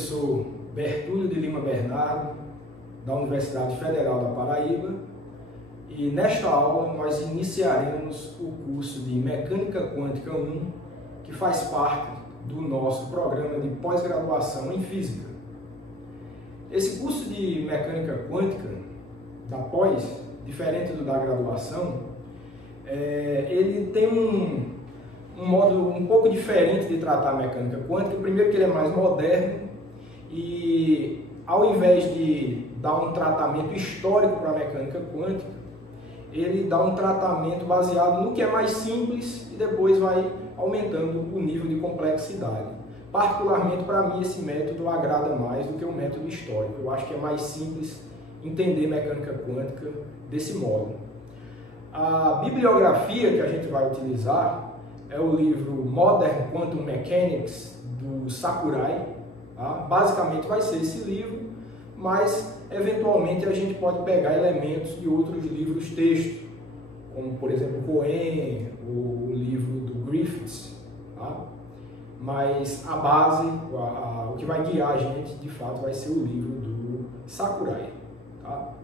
professor Bertúlio de Lima Bernardo, da Universidade Federal da Paraíba, e nesta aula nós iniciaremos o curso de Mecânica Quântica 1, que faz parte do nosso programa de pós-graduação em Física. Esse curso de Mecânica Quântica, da pós, diferente do da graduação, ele tem um modo um pouco diferente de tratar a mecânica quântica. Primeiro que ele é mais moderno e, ao invés de dar um tratamento histórico para a mecânica quântica, ele dá um tratamento baseado no que é mais simples e depois vai aumentando o nível de complexidade. Particularmente para mim esse método agrada mais do que o método histórico. Eu acho que é mais simples entender mecânica quântica desse modo. A bibliografia que a gente vai utilizar é o livro Modern Quantum Mechanics, do Sakurai. Tá? Basicamente vai ser esse livro, mas eventualmente a gente pode pegar elementos de outros livros texto, como por exemplo Cohen, o livro do Griffiths. Tá? Mas a base, o que vai guiar a gente de fato vai ser o livro do Sakurai. Tá?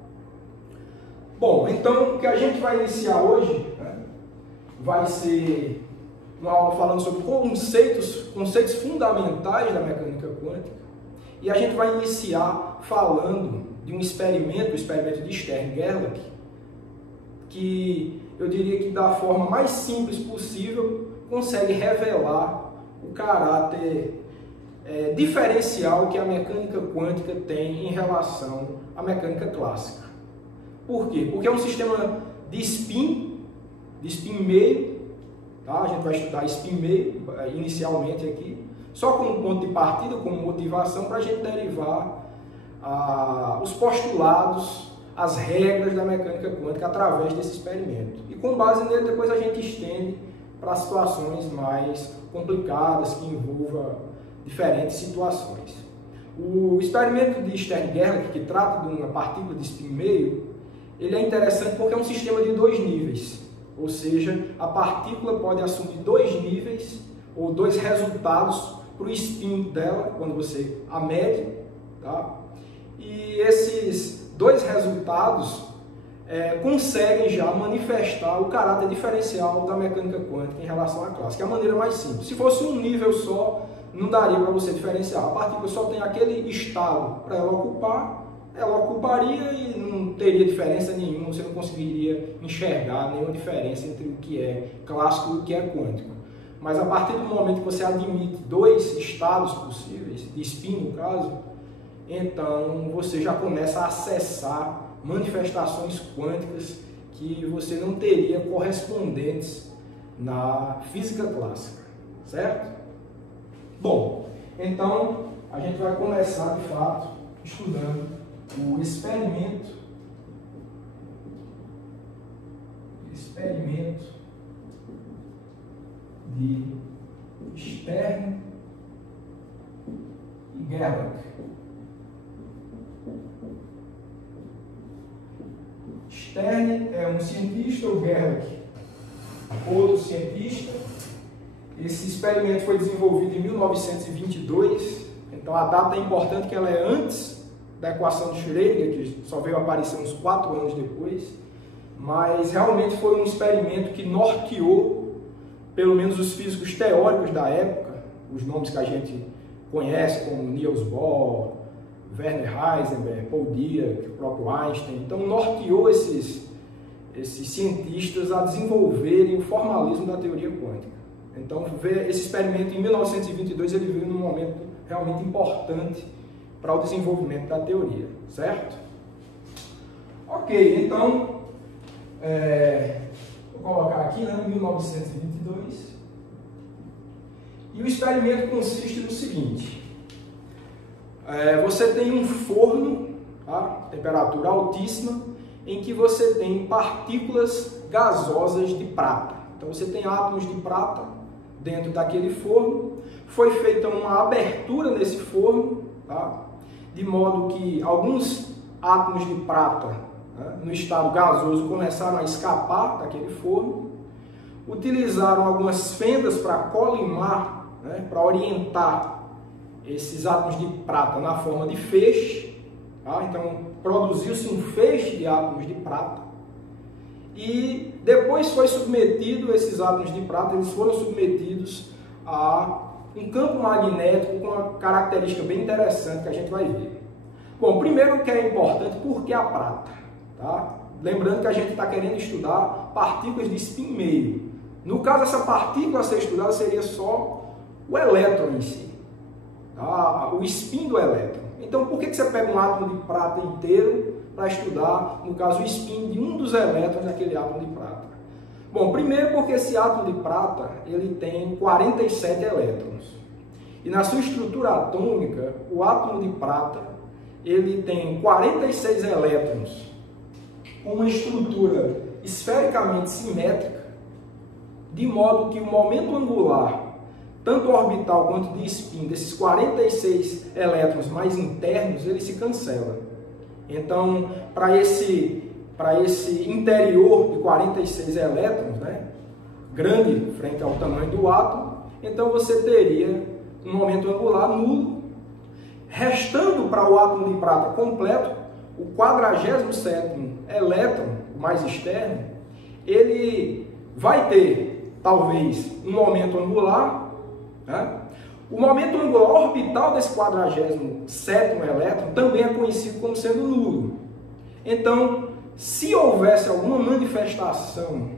Bom, então o que a gente vai iniciar hoje, né, vai ser uma aula falando sobre conceitos fundamentais da mecânica quântica, e a gente vai iniciar falando de um experimento, o experimento de Stern-Gerlach, que eu diria que da forma mais simples possível consegue revelar o caráter diferencial que a mecânica quântica tem em relação à mecânica clássica. Por quê? Porque é um sistema de spin meio, tá? A gente vai estudar spin meio inicialmente aqui, só como ponto de partida, como motivação para a gente derivar os postulados, as regras da mecânica quântica através desse experimento. E com base nele depois a gente estende para situações mais complicadas que envolvam diferentes situações. O experimento de Stern-Gerlach, que trata de uma partícula de spin meio, ele é interessante porque é um sistema de dois níveis, ou seja, a partícula pode assumir dois níveis ou dois resultados para o spin dela, quando você a mede, tá? E esses dois resultados conseguem já manifestar o caráter diferencial da mecânica quântica em relação à clássica. É a maneira mais simples. Se fosse um nível só, não daria para você diferenciar. A partícula só tem aquele estado para ela ocupar, ela ocuparia e não teria diferença nenhuma, você não conseguiria enxergar nenhuma diferença entre o que é clássico e o que é quântico. Mas a partir do momento que você admite dois estados possíveis, de spin no caso, então você já começa a acessar manifestações quânticas que você não teria correspondentes na física clássica, certo? Bom, então a gente vai começar de fato estudando o experimento de Stern e Gerlach. Stern é um cientista, o Gerlach outro cientista. Esse experimento foi desenvolvido em 1922, então a data é importante que ela é antes da equação de Schrödinger, que só veio aparecer uns 4 anos depois, mas realmente foi um experimento que norteou, pelo menos os físicos teóricos da época, os nomes que a gente conhece como Niels Bohr, Werner Heisenberg, Paul Dirac, o próprio Einstein. Então norteou esses cientistas a desenvolverem o formalismo da teoria quântica. Então esse experimento em 1922 ele veio num momento realmente importante para o desenvolvimento da teoria, certo? Ok, então vou colocar aqui, né, 1922, e o experimento consiste no seguinte: você tem um forno, tá, temperatura altíssima, em que você tem partículas gasosas de prata. Então você tem átomos de prata dentro daquele forno, foi feita uma abertura nesse forno, tá, de modo que alguns átomos de prata, né, no estado gasoso começaram a escapar daquele forno, utilizaram algumas fendas para colimar, né, para orientar esses átomos de prata na forma de feixe, tá? Então produziu-se um feixe de átomos de prata e depois foi submetido, esses átomos de prata, eles foram submetidos a um campo magnético com uma característica bem interessante que a gente vai ver. Bom, primeiro que é importante, por que a prata? Tá? Lembrando que a gente está querendo estudar partículas de spin meio. No caso, essa partícula a ser estudada seria só o elétron em si, tá? O spin do elétron. Então, por que você pega um átomo de prata inteiro para estudar, no caso, o spin de um dos elétrons daquele átomo de prata? Bom, primeiro porque esse átomo de prata ele tem 47 elétrons. E na sua estrutura atômica, o átomo de prata ele tem 46 elétrons, com uma estrutura esfericamente simétrica, de modo que o momento angular, tanto orbital quanto de spin, desses 46 elétrons mais internos, ele se cancela. Então, para esse interior de 46 elétrons, né, grande frente ao tamanho do átomo, então você teria um momento angular nulo, restando para o átomo de prata completo, o 47º elétron, o mais externo, ele vai ter, talvez, um momento angular, né? O momento angular orbital desse 47º elétron também é conhecido como sendo nulo. Então, se houvesse alguma manifestação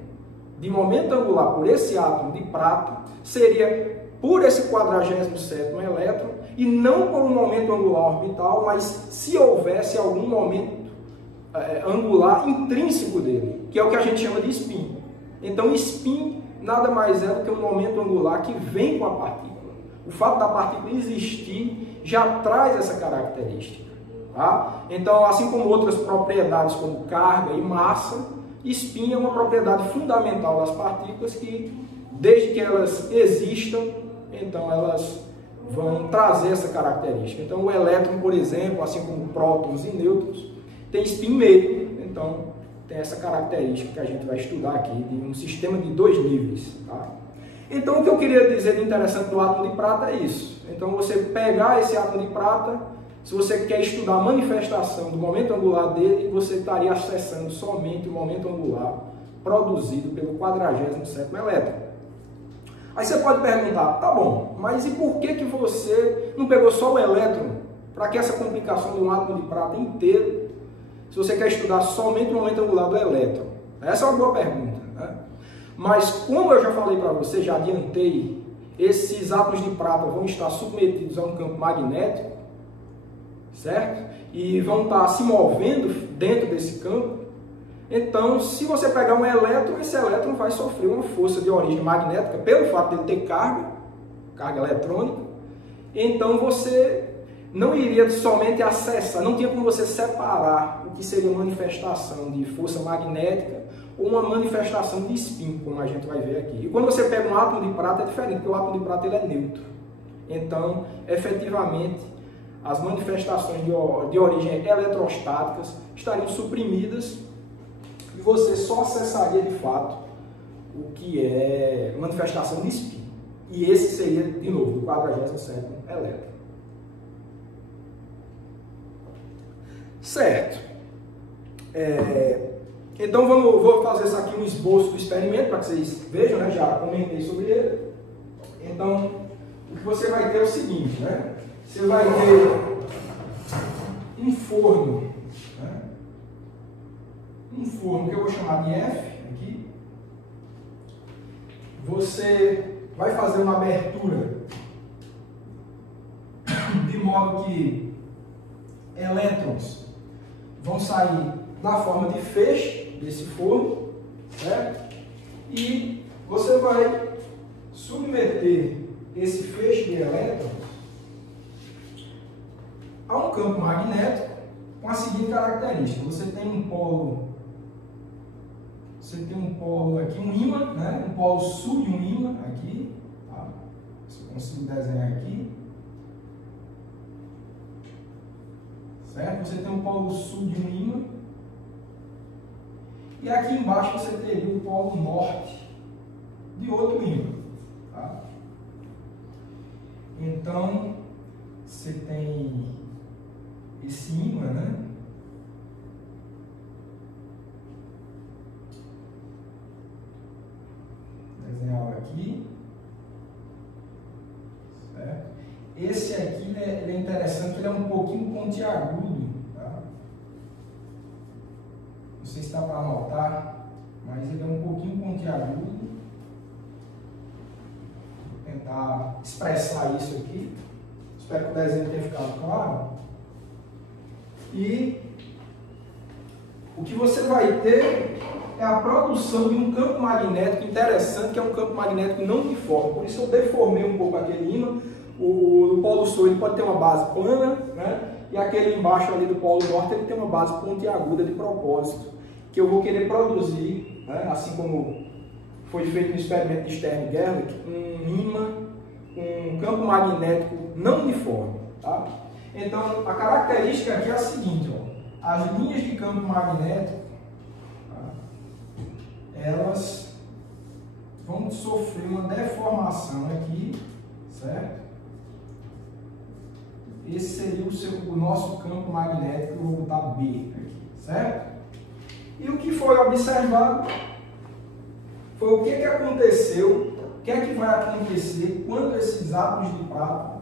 de momento angular por esse átomo de prata, seria por esse 47º elétron e não por um momento angular orbital, mas se houvesse algum momento angular intrínseco dele, que é o que a gente chama de spin. Então, spin nada mais é do que um momento angular que vem com a partícula. O fato da partícula existir já traz essa característica. Tá? Então, assim como outras propriedades como carga e massa, spin é uma propriedade fundamental das partículas que, desde que elas existam, então elas vão trazer essa característica. Então, o elétron, por exemplo, assim como prótons e nêutrons, tem spin meio, então tem essa característica que a gente vai estudar aqui, de um sistema de 2 níveis. Tá? Então, o que eu queria dizer de interessante do átomo de prata é isso. Então, você pegar esse átomo de prata, se você quer estudar a manifestação do momento angular dele, você estaria acessando somente o momento angular produzido pelo 47º elétron. Aí você pode perguntar, tá bom, mas e por que você não pegou só o elétron? Para que essa complicação de um átomo de prata inteiro, se você quer estudar somente o momento angular do elétron? Essa é uma boa pergunta, né? Mas como eu já falei para você, já adiantei, esses átomos de prata vão estar submetidos a um campo magnético, certo? E vão estar se movendo dentro desse campo. Então, se você pegar um elétron, esse elétron vai sofrer uma força de origem magnética pelo fato de ele ter carga eletrônica. Então, você não iria somente acessar, não tinha como você separar o que seria uma manifestação de força magnética ou uma manifestação de spin, como a gente vai ver aqui. E quando você pega um átomo de prata é diferente, porque o átomo de prata ele é neutro. Então, efetivamente, as manifestações de origem eletrostáticas estariam suprimidas e você só acessaria de fato o que é manifestação de spin. E esse seria, de novo, o 47º elétron. Certo. Então vou fazer isso aqui um esboço do experimento para que vocês vejam, né? Já comentei sobre ele. Então, o que você vai ter é o seguinte, né? Você vai ter um forno, né? Um forno que eu vou chamar de F aqui. Você vai fazer uma abertura de modo que elétrons vão sair na forma de feixe desse forno, certo? E você vai submeter esse feixe de elétrons a um campo magnético com a seguinte característica: você tem um polo aqui, um ímã, né? Um polo sul de um ímã aqui, tá? Se eu consigo desenhar aqui, certo? Você tem um polo sul de um ímã e aqui embaixo você teria o polo norte de outro ímã, tá? Então, você tem esse ímã, né? Desenhar aqui. Certo? Esse aqui ele é interessante, ele é um pouquinho pontiagudo. Tá? Não sei se dá para notar, mas ele é um pouquinho pontiagudo. Vou tentar expressar isso aqui. Espero que o desenho tenha ficado claro. E o que você vai ter é a produção de um campo magnético interessante, que é um campo magnético não uniforme. Por isso eu deformei um pouco aquele ímã. O polo sul ele pode ter uma base plana, né? E aquele embaixo ali do polo norte ele tem uma base pontiaguda de propósito, que eu vou querer produzir, né? Assim como foi feito no experimento de Stern-Gerlach, um ímã com um campo magnético não uniforme. Tá? Então, a característica aqui é a seguinte, ó, as linhas de campo magnético, tá? Elas vão sofrer uma deformação aqui, certo? Esse seria o nosso campo magnético, eu vou botar B aqui, certo? E o que foi observado foi o que aconteceu, o que é que vai acontecer quando esses átomos de prata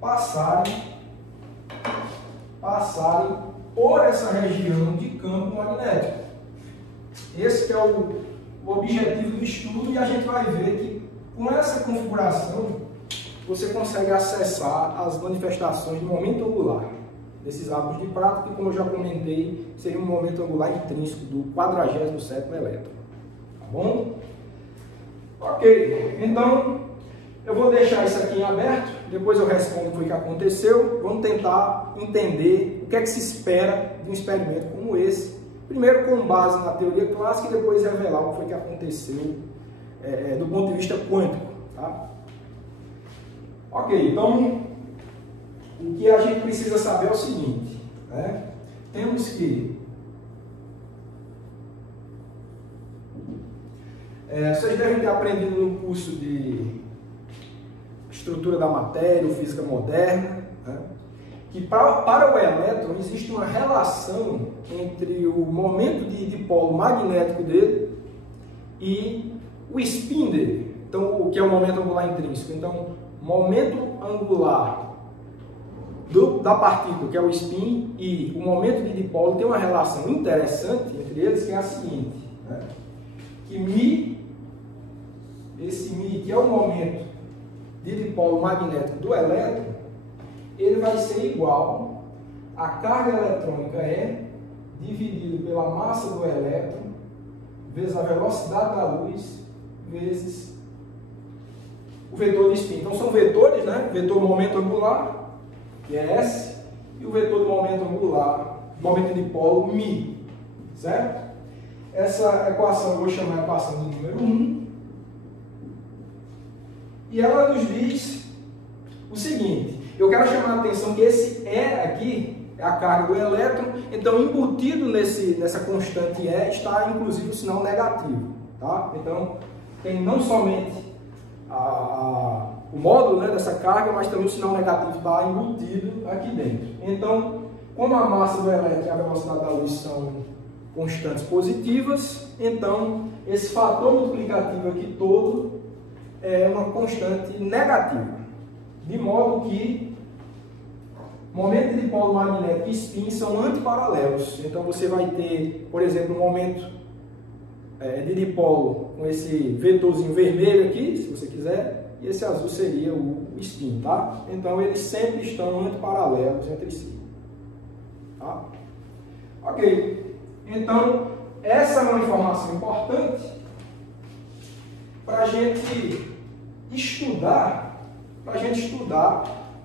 passarem por essa região de campo magnético. Esse que é o objetivo do estudo, e a gente vai ver que com essa configuração você consegue acessar as manifestações de momento angular desses átomos de prata, que, como eu já comentei, seria um momento angular intrínseco do 47º elétron. Tá bom? Ok, então eu vou deixar isso aqui em aberto, depois eu respondo o que aconteceu. Vamos tentar entender o que é que se espera de um experimento como esse. Primeiro com base na teoria clássica e depois revelar o que foi que aconteceu do ponto de vista quântico. Tá? Ok, então o que a gente precisa saber é o seguinte, né? Temos que vocês devem ter aprendido no curso de estrutura da matéria, ou física moderna, né? Que para o elétron existe uma relação entre o momento de dipolo magnético dele e o spin dele, então, o que é o momento angular intrínseco. Então, momento angular da partícula, que é o spin, e o momento de dipolo tem uma relação interessante entre eles, que é a seguinte, né? Que esse μ, que é o momento de dipolo magnético do elétron, ele vai ser igual à carga eletrônica E dividido pela massa do elétron vezes a velocidade da luz vezes o vetor de spin. Então são vetores, né? Vetor do momento angular, que é S, e o vetor do momento angular, momento de dipolo, μ, certo? Essa equação eu vou chamar a equação de número 1. E ela nos diz o seguinte: eu quero chamar a atenção que esse E aqui é a carga do elétron, então embutido nessa constante E está inclusive o sinal negativo. Tá? Então tem não somente o módulo, né, dessa carga, mas também o sinal negativo está embutido aqui dentro. Então, como a massa do elétron e a velocidade da luz são constantes positivas, então esse fator multiplicativo aqui todo é uma constante negativa, de modo que momento de dipolo magnético e spin são antiparalelos. Então você vai ter, por exemplo, um momento de dipolo com esse vetorzinho vermelho aqui, se você quiser, e esse azul seria o spin, tá? Então eles sempre estão antiparalelos entre si. Tá? Ok. Então, essa é uma informação importante para a gente estudar,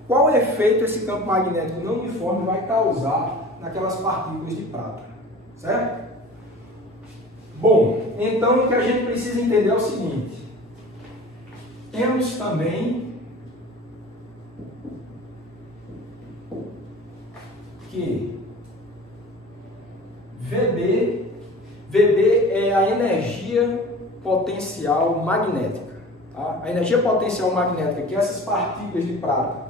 qual efeito esse campo magnético não uniforme vai causar naquelas partículas de prata, certo? Bom, então o que a gente precisa entender é o seguinte: temos também que VB é a energia potencial magnética. Tá? A energia potencial magnética que essas partículas de prata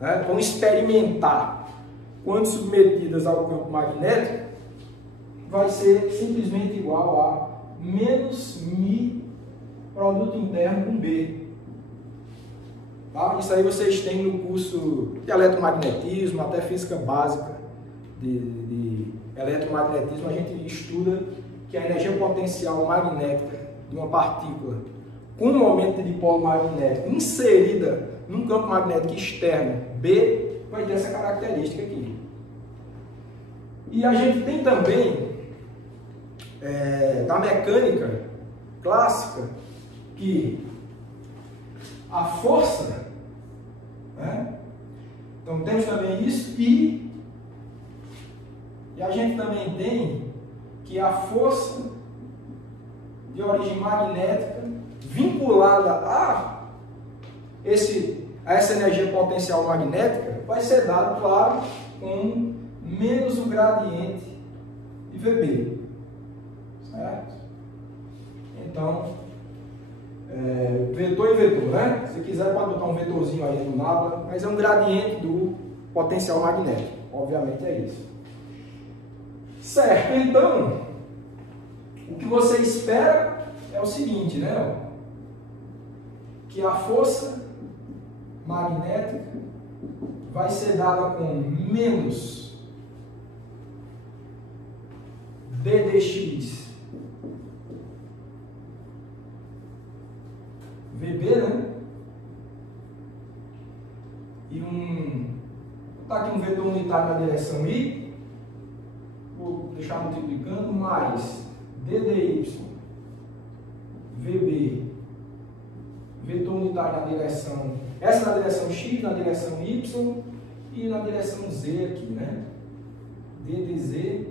né, vão experimentar quando submetidas ao campo magnético, vai ser simplesmente igual a menos μ produto interno com B. Tá? Isso aí vocês têm no curso de eletromagnetismo, até física básica de eletromagnetismo. A gente estuda que a energia potencial magnética de uma partícula com um momento de dipolo magnético inserida num campo magnético externo B vai ter essa característica aqui. E a gente tem também da mecânica clássica que a força, né? Então temos também isso e a gente também tem que a força de origem magnética vinculada a essa energia potencial magnética vai ser dado, claro, com menos o gradiente de VB, certo? Então, vetor e vetor, né? Se quiser pode botar um vetorzinho aí no nada, mas é um gradiente do potencial magnético, obviamente é isso. Certo, então, o que você espera é o seguinte, né? Que a força magnética vai ser dada com menos ddx VB, né? E vou botar aqui um vetor unitário na direção I, vou deixar multiplicando, mais ddy VB, vetor unitário na direção, essa na direção X, na direção Y e na direção Z aqui, né? ddz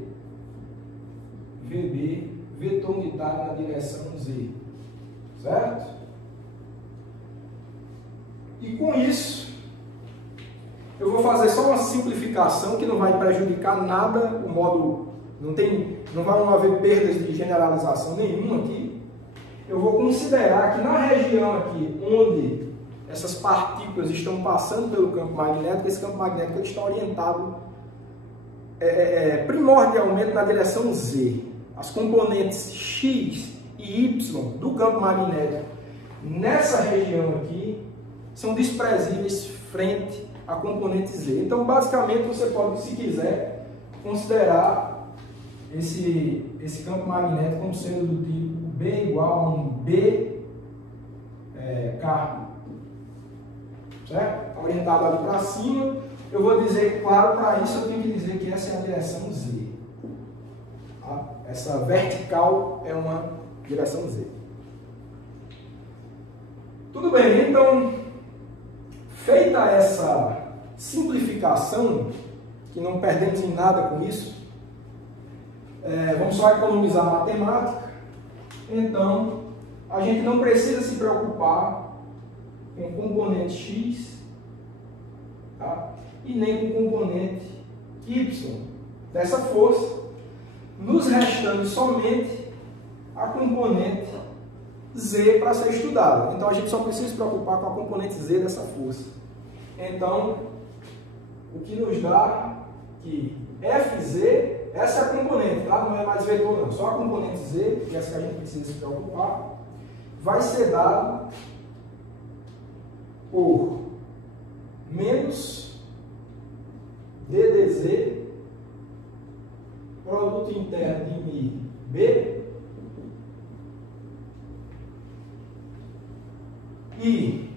VB, vetor unitário na direção Z, certo? E com isso, eu vou fazer só uma simplificação que não vai prejudicar nada o modo, não vai haver perdas de generalização nenhuma aqui. Eu vou considerar que na região aqui onde essas partículas estão passando pelo campo magnético, esse campo magnético está orientado primordialmente na direção Z. As componentes X e Y do campo magnético nessa região aqui são desprezíveis frente à componente Z. Então, basicamente, você pode, se quiser, considerar esse campo magnético como sendo do tipo B igual a um B K. Certo? Orientado ali para cima. Eu vou dizer, claro, para isso eu tenho que dizer que essa é a direção Z. Tá? Essa vertical é uma direção Z. Tudo bem, então, feita essa simplificação, que não perdemos em nada com isso, vamos só economizar matemática, então a gente não precisa se preocupar com o componente X, tá? E nem com o componente Y dessa força, nos restando somente a componente Z para ser estudada. Então a gente só precisa se preocupar com a componente Z dessa força. Então, o que nos dá que Fz, essa é a componente, tá? Não é mais vetor não, só a componente Z, que é essa que a gente precisa se preocupar, vai ser dado por menos ddz produto interno de μ B e,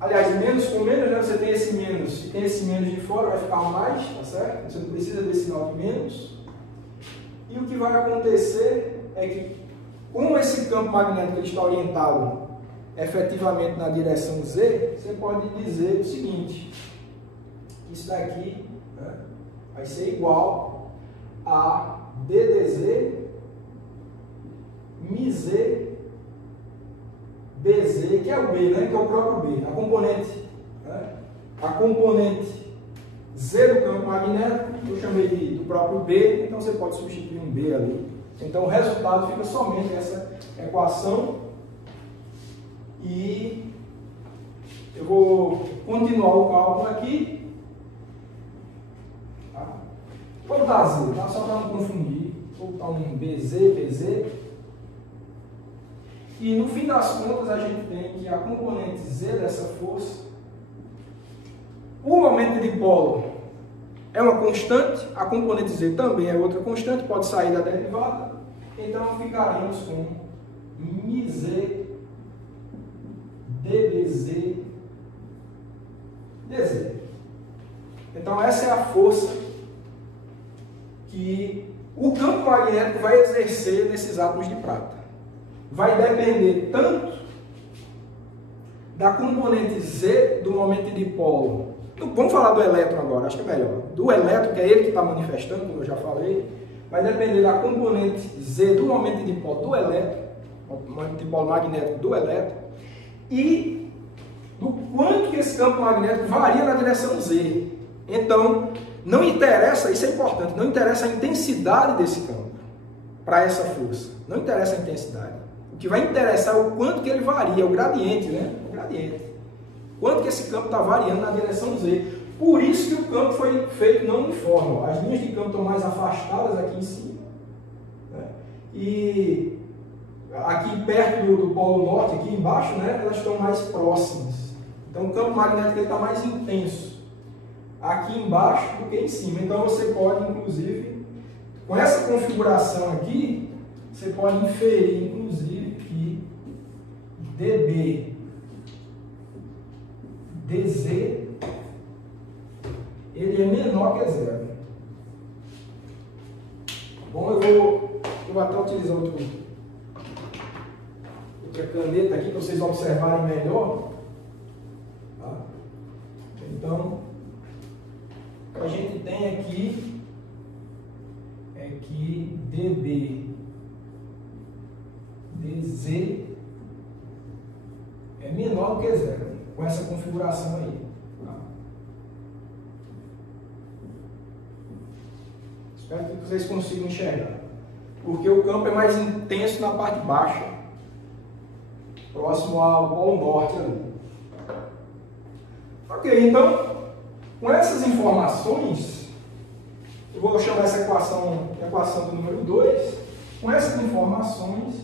aliás, menos com menos, né? Você tem esse menos e tem esse menos de fora, vai ficar mais, tá certo? Você não precisa desse sinal de menos. E o que vai acontecer é que, como esse campo magnético está orientado efetivamente na direção Z, você pode dizer o seguinte: isso daqui, né, vai ser igual a ddz μz bz, que é o B, né, que é o próprio B, a componente, né, a componente Z do campo magnético, eu chamei do próprio B, então você pode substituir um B ali. Então o resultado fica somente essa equação e Eu vou continuar o cálculo aqui. Tá? Vou botar Z, tá? Só para não confundir. Vou botar um BZ. E no fim das contas a gente tem que a componente Z dessa força, o momento de dipolo é uma constante, a componente Z também é outra constante, pode sair da derivada, então ficaremos com μz dBz dZ. Então essa é a força que o campo magnético vai exercer nesses átomos de prata. Vai depender tanto da componente Z do momento de dipolo. Vamos falar do elétron agora, acho que é melhor. Do elétron, que é ele que está manifestando, como eu já falei, vai depender da componente Z do momento de dipolo do elétron, momento de dipolo magnético do elétron, e do quanto que esse campo magnético varia na direção Z. Então, não interessa, isso é importante, não interessa a intensidade desse campo para essa força. Não interessa a intensidade. O que vai interessar é o quanto que ele varia, o gradiente, né? O gradiente. Quanto que esse campo está variando na direção Z. Por isso que o campo foi feito não uniforme. As linhas de campo estão mais afastadas aqui em cima. Né? E aqui perto do polo norte, aqui embaixo, né? Elas estão mais próximas. Então o campo magnético está mais intenso aqui embaixo do que em cima. Então você pode, inclusive, com essa configuração aqui, você pode inferir, inclusive, que dB dZ ele é menor que zero. Bom, eu vou até utilizar outra caneta aqui para vocês observarem melhor. Tá? Então, o que a gente tem aqui é que dB dZ é menor do que zero, com essa configuração aí. Tá? Espero que vocês consigam enxergar. Porque o campo é mais intenso na parte baixa, próximo ao polo norte ali. Ok, então, com essas informações, eu vou chamar essa equação do número 2. Com essas informações,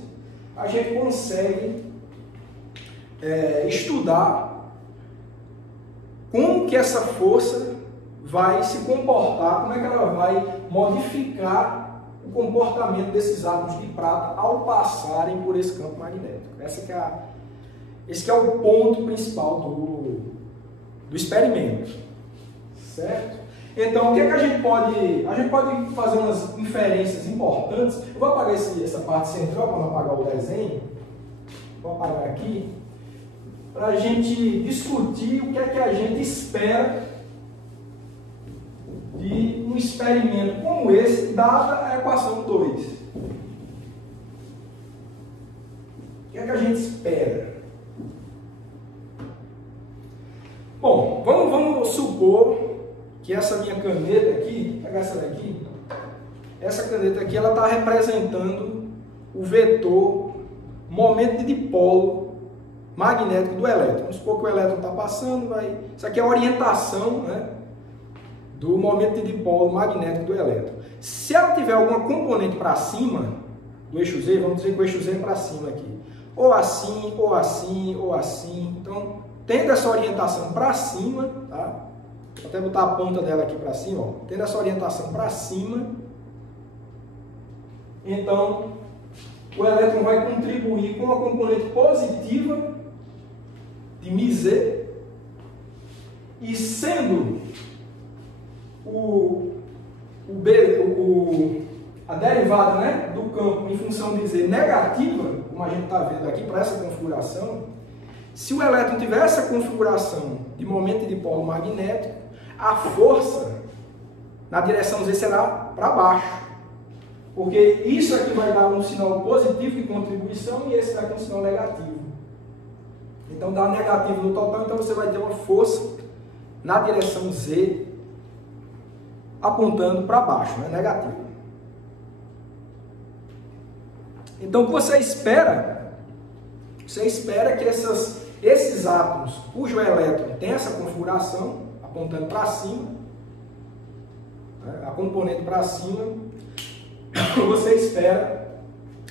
a gente consegue estudar como que essa força vai se comportar, como é que ela vai modificar o comportamento desses átomos de prata ao passarem por esse campo magnético. Esse que é o ponto principal do experimento, certo? Então, o que é que a gente pode... A gente pode fazer umas inferências importantes. Eu vou apagar essa parte central para não apagar o desenho. Vou apagar aqui. Para a gente discutir o que é que a gente espera de um experimento como esse, dada a equação 2. O que é que a gente espera? Bom, vamos supor que essa minha caneta aqui, pega essa daqui, essa caneta aqui, ela está representando o vetor momento de dipolo magnético do elétron. Vamos supor que o elétron está passando, isso aqui é a orientação, né, do momento de dipolo magnético do elétron. Se ela tiver alguma componente para cima do eixo Z, vamos dizer que o eixo Z é para cima aqui, ou assim, ou assim, ou assim. Então, tendo essa orientação para cima, tá? Vou até botar a ponta dela aqui para cima, ó. Tendo essa orientação para cima, então o elétron vai contribuir com uma componente positiva de μz, e sendo a derivada, né, do campo em função de Z negativa, como a gente está vendo aqui para essa configuração, se o elétron tiver essa configuração de momento de dipolo magnético, a força na direção Z será para baixo. Porque isso aqui vai dar um sinal positivo de contribuição e esse vai ter um sinal negativo. Então dá negativo no total, então você vai ter uma força na direção Z apontando para baixo, né? Negativo. Então o que você espera? Você espera que esses átomos cujo elétron tem essa configuração, apontando para cima, né, a componente para cima, você espera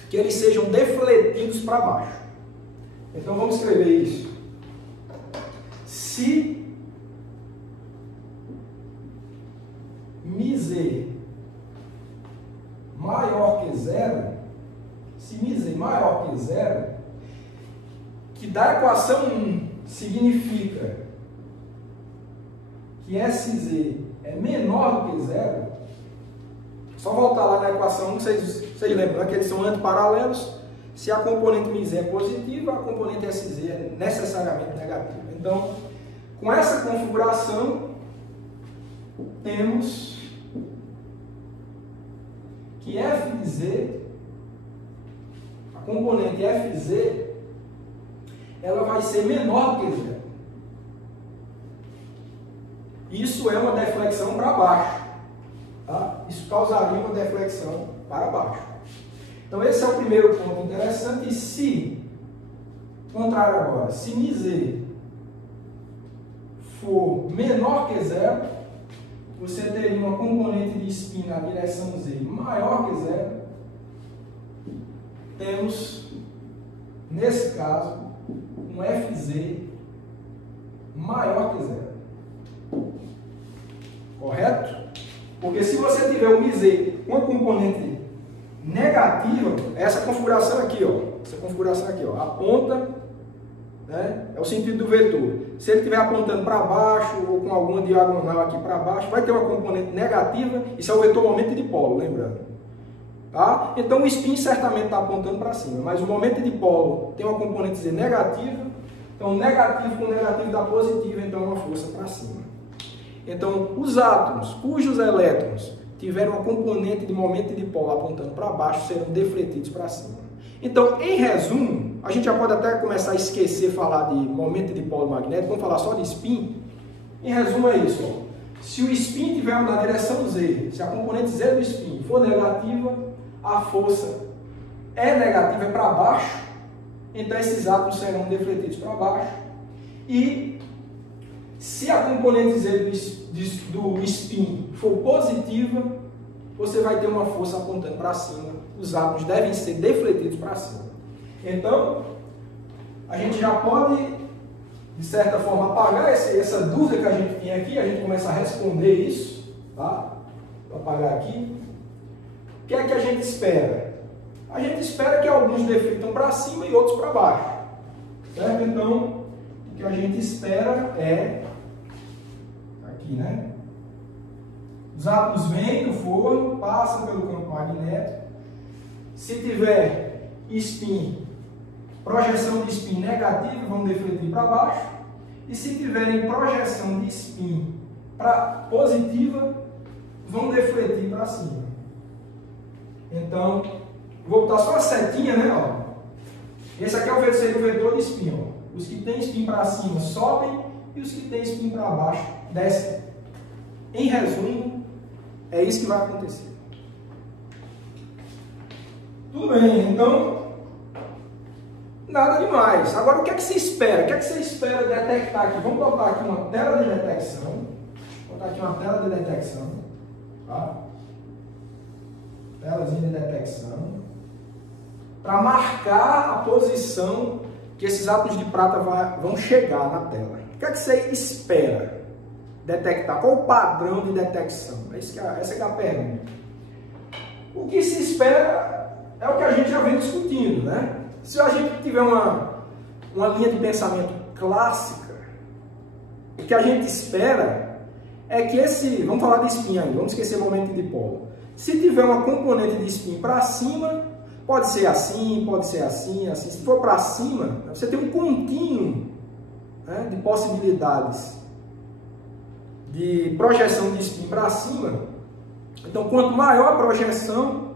que eles sejam defletidos para baixo. Então vamos escrever isso. Se μz maior que zero, se μz maior que zero, que da equação 1 significa que Sz é menor do que zero, só voltar lá na equação 1, vocês lembram, né, que eles são antiparalelos. Se a componente μz é positiva, a componente Sz é necessariamente negativa. Então, com essa configuração, temos que f de z, a componente Fz, ela vai ser menor do que zero. Isso é uma deflexão para baixo. Tá? Isso causaria uma deflexão para baixo. Então esse é o primeiro ponto interessante. E se, contrário agora, se μz for menor que zero, você teria uma componente de spin na direção z maior que zero. Temos, nesse caso, um Fz maior que zero. Correto? Porque se você tiver o μz com uma componente negativa, essa configuração aqui, ó, aponta, né, é o sentido do vetor. Se ele estiver apontando para baixo ou com alguma diagonal aqui para baixo, vai ter uma componente negativa. Isso é o vetor momento de polo, lembrando. Tá? Então o spin certamente está apontando para cima, mas o momento de polo tem uma componente Z negativa, então negativo com negativo dá positivo, então é uma força para cima. Então os átomos cujos elétrons tiverem uma componente de momento de polo apontando para baixo serão defletidos para cima. Então, em resumo, a gente já pode até começar a esquecer falar de momento de polo magnético, vamos falar só de spin. Em resumo é isso, ó. Se o spin tiver na direção Z, se a componente Z do spin for negativa, a força é negativa, é para baixo, então esses átomos serão defletidos para baixo. E se a componente Z do spin for positiva, você vai ter uma força apontando para cima, os átomos devem ser defletidos para cima. Então, a gente já pode, de certa forma, apagar essa dúvida que a gente tinha aqui, a gente começa a responder isso, tá? Vou apagar aqui. O que é que a gente espera? A gente espera que alguns deflitam para cima e outros para baixo, certo? Então, o que a gente espera é, aqui, né? Os átomos vêm do forno, passam pelo campo magnético. Se tiver spin, projeção de spin negativa, vão defletir para baixo. E se tiverem projeção de spin positiva, vão defletir para cima. Então, vou botar só a setinha, né? Ó. Esse aqui é o vetor de spin. Ó. Os que têm spin para cima sobem e os que têm spin para baixo descem. Em resumo, é isso que vai acontecer. Tudo bem, então, nada demais. Agora, o que é que se espera? O que é que você espera detectar aqui? Vamos botar aqui uma tela de detecção. Vou botar aqui uma tela de detecção. Tá? Telazinha de detecção. Para marcar a posição que esses átomos de prata vão chegar na tela. O que é que você espera detectar? Qual o padrão de detecção? Essa é a pergunta. O que se espera é o que a gente já vem discutindo, né? Se a gente tiver uma linha de pensamento clássica, o que a gente espera é que vamos falar de spin aí, vamos esquecer o momento de polo. Se tiver uma componente de spin para cima, pode ser assim, pode ser assim, assim. Se for para cima, você tem um contínuo, né, de possibilidades de projeção de spin para cima. Então, quanto maior a projeção,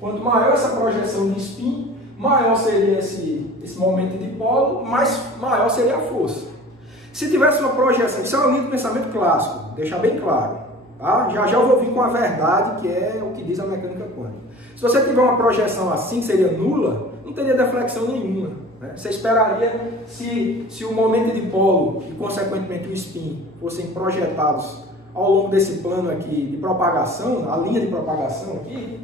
quanto maior essa projeção de spin, maior seria esse momento de polo, maior seria a força. Se tivesse uma projeção, isso é uma linha de pensamento clássico, deixar bem claro. Tá? Já já eu vou vir com a verdade, que é o que diz a mecânica quântica. Se você tiver uma projeção assim, que seria nula, não teria deflexão nenhuma. Né? Você esperaria, se o momento de polo e, consequentemente, o spin fossem projetados ao longo desse plano aqui de propagação, a linha de propagação aqui,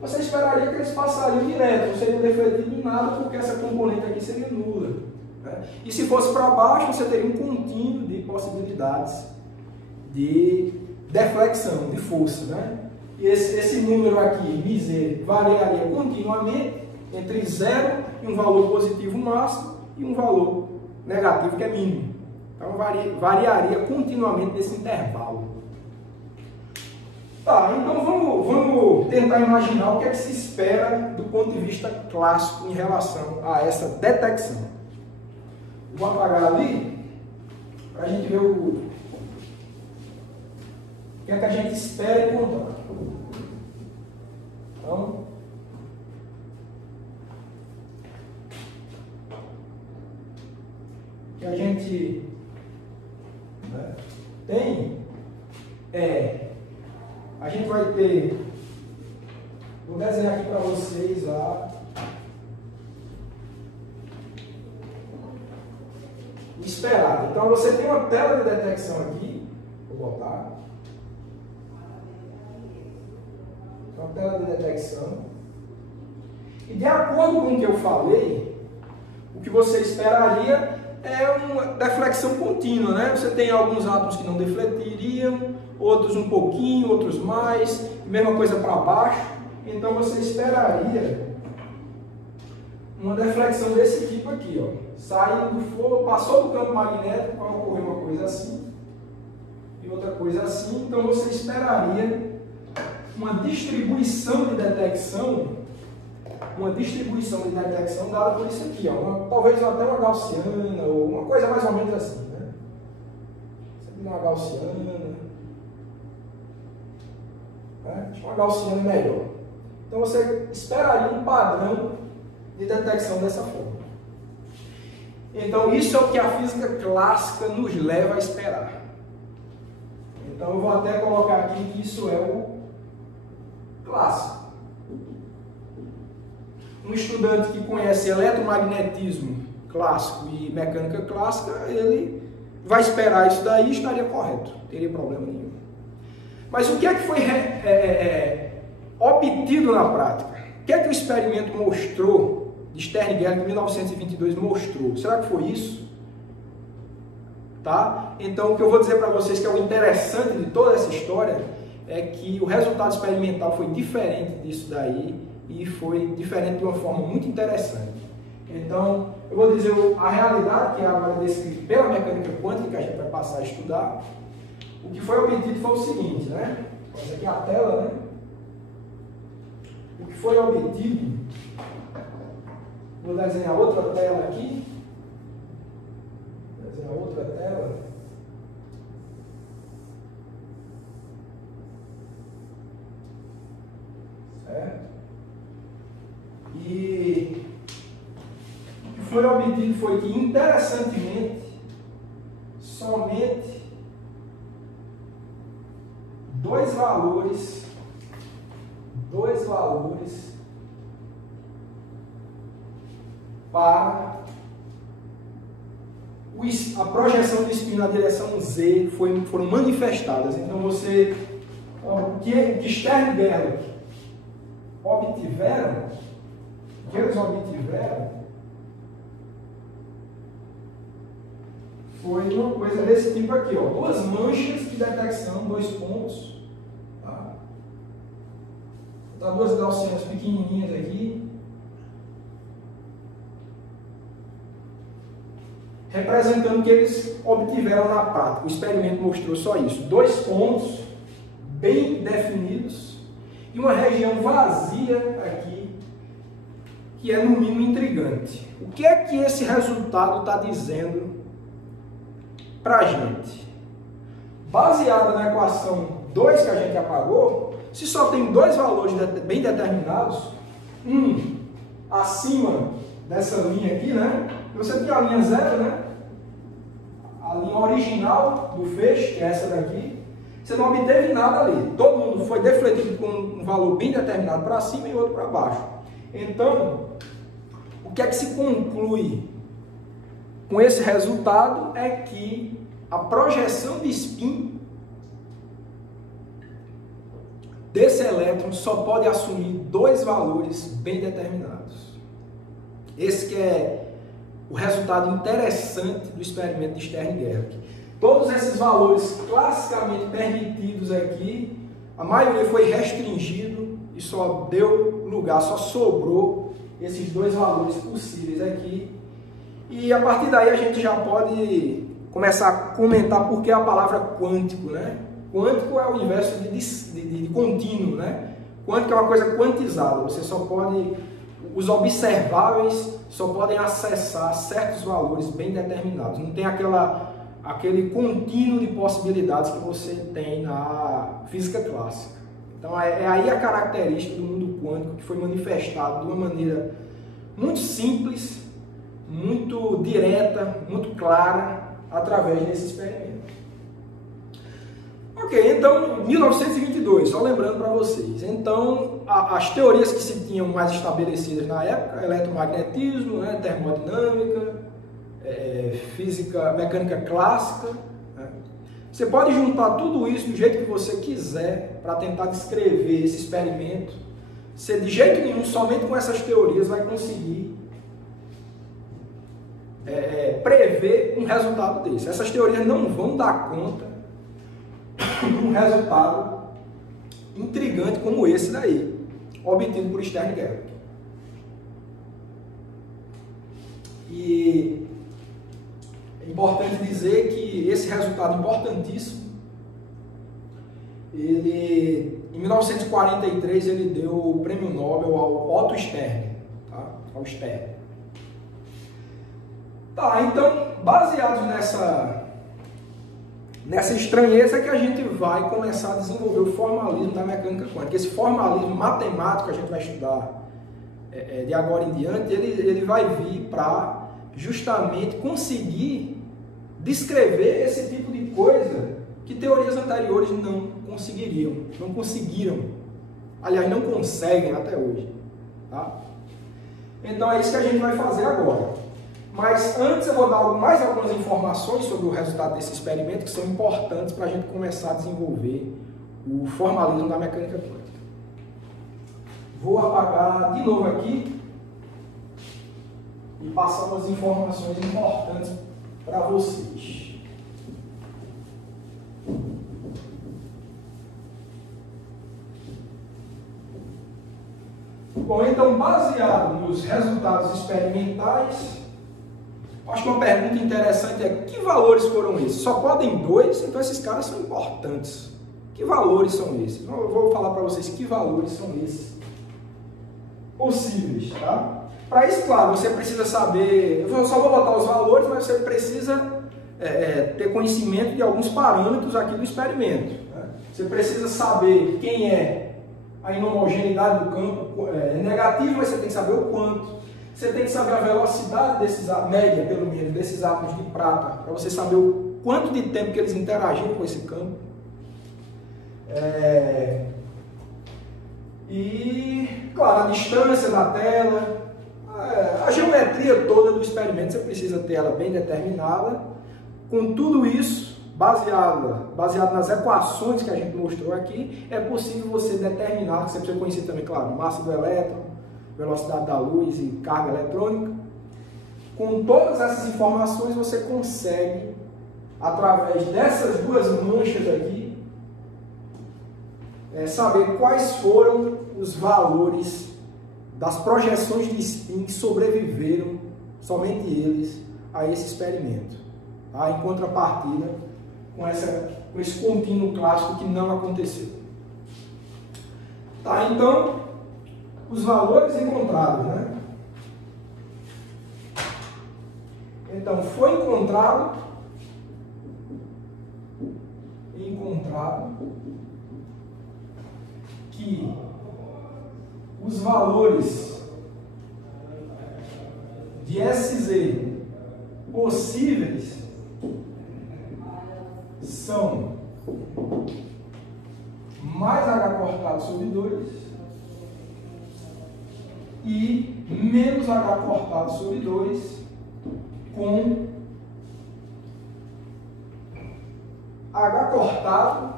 você esperaria que eles passariam direto, não seriam defletidos em nada, porque essa componente aqui seria nula. Né? E se fosse para baixo, você teria um contínuo de possibilidades de deflexão, de força. Né? E esse número aqui, μz, variaria continuamente entre 0 e um valor positivo máximo e um valor negativo, que é mínimo. Então, variaria continuamente nesse intervalo. Tá, então vamos tentar imaginar o que é que se espera do ponto de vista clássico em relação a essa detecção. Vou apagar ali para a gente ver o que é que a gente espera encontrar. Então, o que a gente tem a gente vai ter, vou desenhar aqui para vocês o esperado. Então você tem uma tela de detecção aqui, vou botar, uma tela de detecção, e de acordo com o que eu falei, o que você esperaria é uma deflexão contínua, né? Você tem alguns átomos que não defletiriam, outros um pouquinho, outros mais, mesma coisa para baixo. Então você esperaria uma deflexão desse tipo aqui, ó. Saindo do fogo, passou do campo magnético, vai ocorrer uma coisa assim e outra coisa assim. Então você esperaria uma distribuição de detecção dada por isso aqui, ó. Talvez até uma gaussiana, ou uma coisa mais ou menos assim, né? Sempre uma gaussiana, né? Uma gaussiana melhor. Então você esperaria um padrão de detecção dessa forma. Então isso é o que a física clássica nos leva a esperar. Então eu vou até colocar aqui que isso é o clássico. Um estudante que conhece eletromagnetismo clássico e mecânica clássica, ele vai esperar isso daí e estaria correto, não teria problema nenhum. Mas o que é que foi obtido na prática? O que é que o experimento mostrou, de Stern Gerlach, de 1922, mostrou? Será que foi isso? Tá? Então, o que eu vou dizer para vocês que é o interessante de toda essa história é que o resultado experimental foi diferente disso daí, e foi diferente de uma forma muito interessante. Então, eu vou dizer a realidade que é agora descrita pela mecânica quântica, que a gente vai passar a estudar. O que foi obtido foi o seguinte, né? Essa aqui é a tela, né? O que foi obtido, vou desenhar outra tela aqui. Desenhar outra tela. Certo? E o que foi obtido foi que, interessantemente, somente dois valores para a projeção do spin na direção Z foram manifestadas. Então você, o que Stern Gerlach obtiveram, o que eles obtiveram foi uma coisa desse tipo aqui, ó, duas manchas de detecção, dois pontos, tá? Vou botar duas gaussianas pequenininhas aqui, representando o que eles obtiveram na prática. O experimento mostrou só isso, dois pontos bem definidos e uma região vazia aqui, que é no mínimo intrigante. O que é que esse resultado está dizendo para a gente? Baseado na equação 2 que a gente apagou, se só tem dois valores bem determinados, um acima dessa linha aqui, né? Você tem a linha 0, né? A linha original do feixe, que é essa daqui. você não obteve nada ali. Todo mundo foi defletido com um valor bem determinado para cima e outro para baixo. Então, o que é que se conclui com esse resultado é que a projeção de spin desse elétron só pode assumir dois valores bem determinados. Esse que é o resultado interessante do experimento de Stern-Gerlach. Todos esses valores classicamente permitidos aqui, a maioria foi restringido e só deu lugar, só sobrou esses dois valores possíveis aqui. E a partir daí a gente já pode começar a comentar por que a palavra quântico, né? Quântico é o inverso de contínuo, né? Quântico é uma coisa quantizada, você só pode, os observáveis só podem acessar certos valores bem determinados, não tem aquele contínuo de possibilidades que você tem na física clássica. Então é aí a característica do mundo quântico que foi manifestado de uma maneira muito simples, muito direta, muito clara, através desse experimento. Ok, então, 1922, só lembrando para vocês. Então, as teorias que se tinham mais estabelecidas na época, eletromagnetismo, né, termodinâmica, física, mecânica clássica, né? Você pode juntar tudo isso do jeito que você quiser para tentar descrever esse experimento. Você, de jeito nenhum, somente com essas teorias, vai conseguir prever um resultado desse. Essas teorias não vão dar conta de um resultado intrigante como esse daí, obtido por Stern-Gerlach. E é importante dizer que esse resultado importantíssimo, em 1943, ele deu o prêmio Nobel ao Otto Stern, tá? Ao Stern. Tá, então, baseado nessa estranheza que a gente vai começar a desenvolver o formalismo da mecânica quântica. Esse formalismo matemático que a gente vai estudar de agora em diante, ele vai vir para justamente conseguir descrever esse tipo de coisa que teorias anteriores não conseguiram. Aliás, não conseguem até hoje. Tá? Então é isso que a gente vai fazer agora. Mas antes eu vou dar mais algumas informações sobre o resultado desse experimento que são importantes para a gente começar a desenvolver o formalismo da mecânica quântica. Vou apagar de novo aqui e passar umas informações importantes para vocês. Bom, então, baseado nos resultados experimentais, acho que uma pergunta interessante é: que valores foram esses? Só podem dois, então esses caras são importantes. Que valores são esses? Eu vou falar para vocês que valores são esses possíveis, tá? Para isso, claro, você precisa saber, eu só vou botar os valores, mas você precisa ter conhecimento de alguns parâmetros aqui do experimento. Né? Você precisa saber quem é a inhomogeneidade do campo, é negativo, mas você tem que saber o quanto. Você tem que saber a velocidade média, pelo menos, desses átomos de prata, para você saber o quanto de tempo que eles interagiram com esse campo. E, claro, a distância da tela, a geometria toda do experimento, você precisa ter ela bem determinada. Com tudo isso, baseado nas equações que a gente mostrou aqui, é possível você determinar, você precisa conhecer também, claro, massa do elétron, velocidade da luz e carga eletrônica. Com todas essas informações você consegue, através dessas duas manchas aqui, saber quais foram os valores das projeções de spin que sobreviveram, somente eles, a esse experimento. Tá? Em contrapartida com esse contínuo clássico que não aconteceu. Tá, então, os valores encontrados, né? Então, foi encontrado que os valores de SZ possíveis são mais H cortado sobre 2 e menos H cortado sobre 2 com H cortado.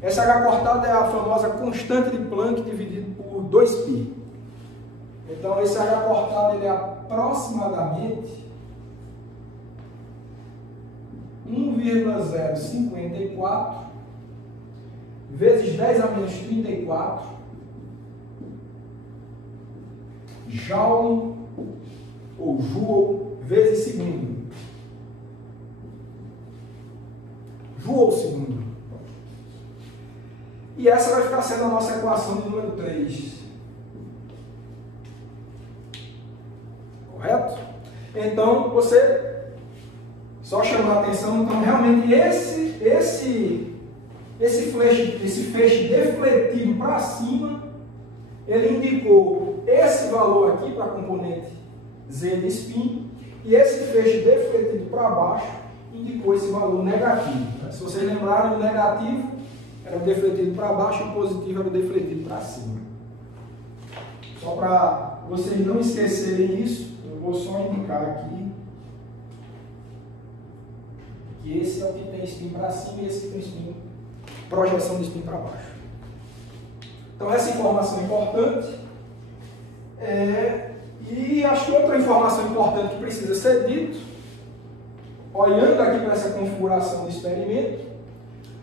Essa H cortada é a famosa constante de Planck dividido por 2π. Então, esse H cortado ele é aproximadamente 1,054 vezes 10 a menos 34 Joule ou Joule vezes segundo. Joule segundo. E essa vai ficar sendo a nossa equação de número 3. Correto? Então, você só chamar a atenção, então realmente esse feixe defletido para cima, ele indicou esse valor aqui para a componente Z de spin, e esse feixe defletido para baixo indicou esse valor negativo. Se vocês lembrarem, o negativo era o defletido para baixo e o positivo era o defletido para cima. Só para vocês não esquecerem isso, eu vou só indicar aqui que esse é o que tem spin para cima e esse que tem spin, projeção de spin para baixo. Então essa informação é importante. E acho que outra informação importante que precisa ser dito, olhando aqui para essa configuração do experimento,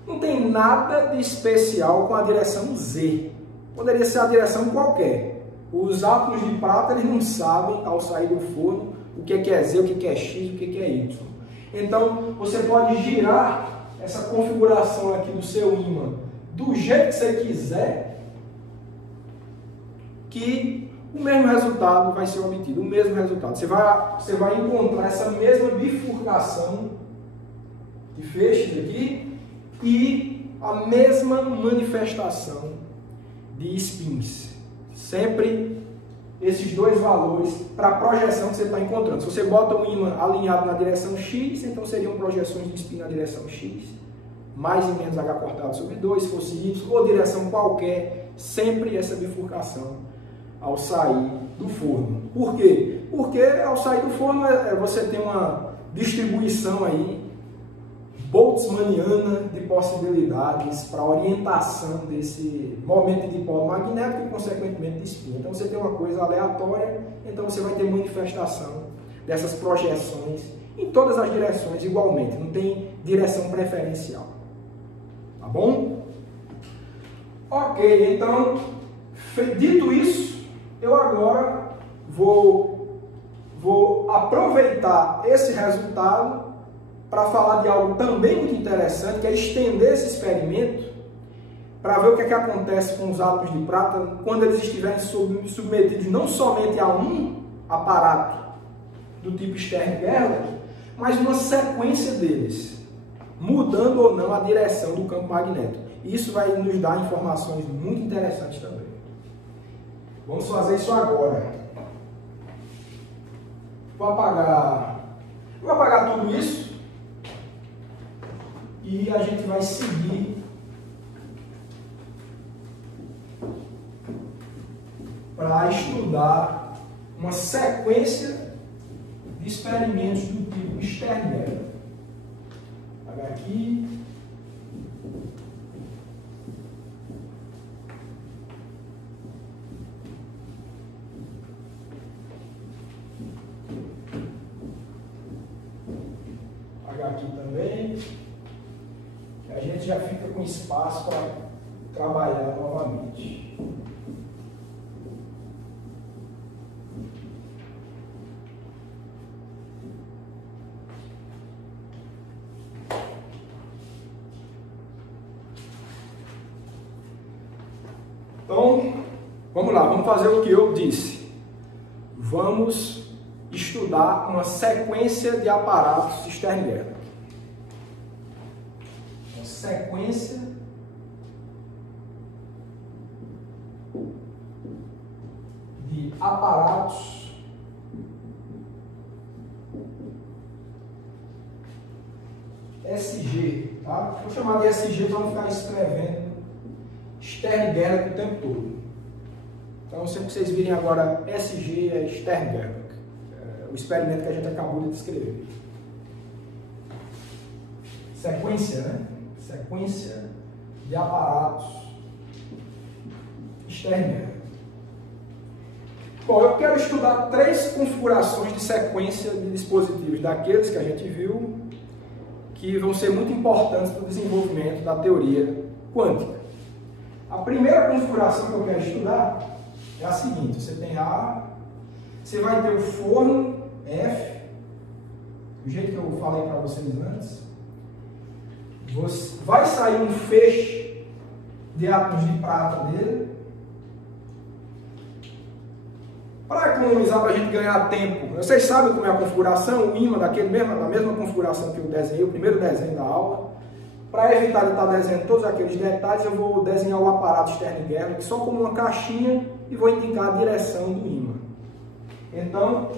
não tem nada de especial com a direção Z. Poderia ser a direção qualquer. Os átomos de prata eles não sabem, ao sair do forno, o que é Z, o que é X, o que é Y. Então, você pode girar essa configuração aqui do seu ímã do jeito que você quiser, que o mesmo resultado vai ser obtido, o mesmo resultado. Você vai encontrar essa mesma bifurcação de feixes aqui e a mesma manifestação de spins. Sempre esses dois valores para a projeção que você está encontrando. Se você bota o ímã alinhado na direção X, então seriam projeções de spin na direção X, mais e menos H cortado sobre 2, se fosse Y, ou direção qualquer, sempre essa bifurcação ao sair do forno. Por quê? Porque ao sair do forno você tem uma distribuição aí boltzmanniana de possibilidades para orientação desse momento de dipolo magnético e, consequentemente, de spin. Então, você tem uma coisa aleatória, então você vai ter manifestação dessas projeções em todas as direções igualmente, não tem direção preferencial. Tá bom? Ok, então, dito isso, eu agora vou aproveitar esse resultado para falar de algo também muito interessante, que é estender esse experimento para ver o que acontece com os átomos de prata quando eles estiverem submetidos não somente a um aparato do tipo Stern-Gerlach, mas uma sequência deles, mudando ou não a direção do campo magnético. Isso vai nos dar informações muito interessantes também. Vamos fazer isso agora. Vou apagar tudo isso. E a gente vai seguir para estudar uma sequência de experimentos do tipo Stern-Gerlach. Vou apagar aqui. Apagar aqui também. A gente já fica com espaço para trabalhar novamente. Então, vamos lá, vamos fazer o que eu disse. Vamos estudar uma sequência de aparatos Stern-Gerlach. Sequência de aparatos SG, tá? Vou chamar de SG para não ficar escrevendo Stern-Gerlach o tempo todo. Então, sempre que vocês virem agora SG, é Stern-Gerlach, o experimento que a gente acabou de descrever. Sequência, né? Sequência de aparatos Stern-Gerlach. Bom, eu quero estudar 3 configurações de sequência de dispositivos daqueles que a gente viu, que vão ser muito importantes para o desenvolvimento da teoria quântica. A primeira configuração que eu quero estudar é a seguinte: você tem você vai ter o forno F, do jeito que eu falei para vocês antes. Vai sair um feixe de átomos de prata dele. Para economizar, para a gente ganhar tempo, vocês sabem como é a configuração, o ímã da mesma configuração que eu desenhei, o primeiro desenho da aula. Para evitar de estar desenhando todos aqueles detalhes, eu vou desenhar o aparato Stern-Gerlach só como uma caixinha e vou indicar a direção do ímã. Então,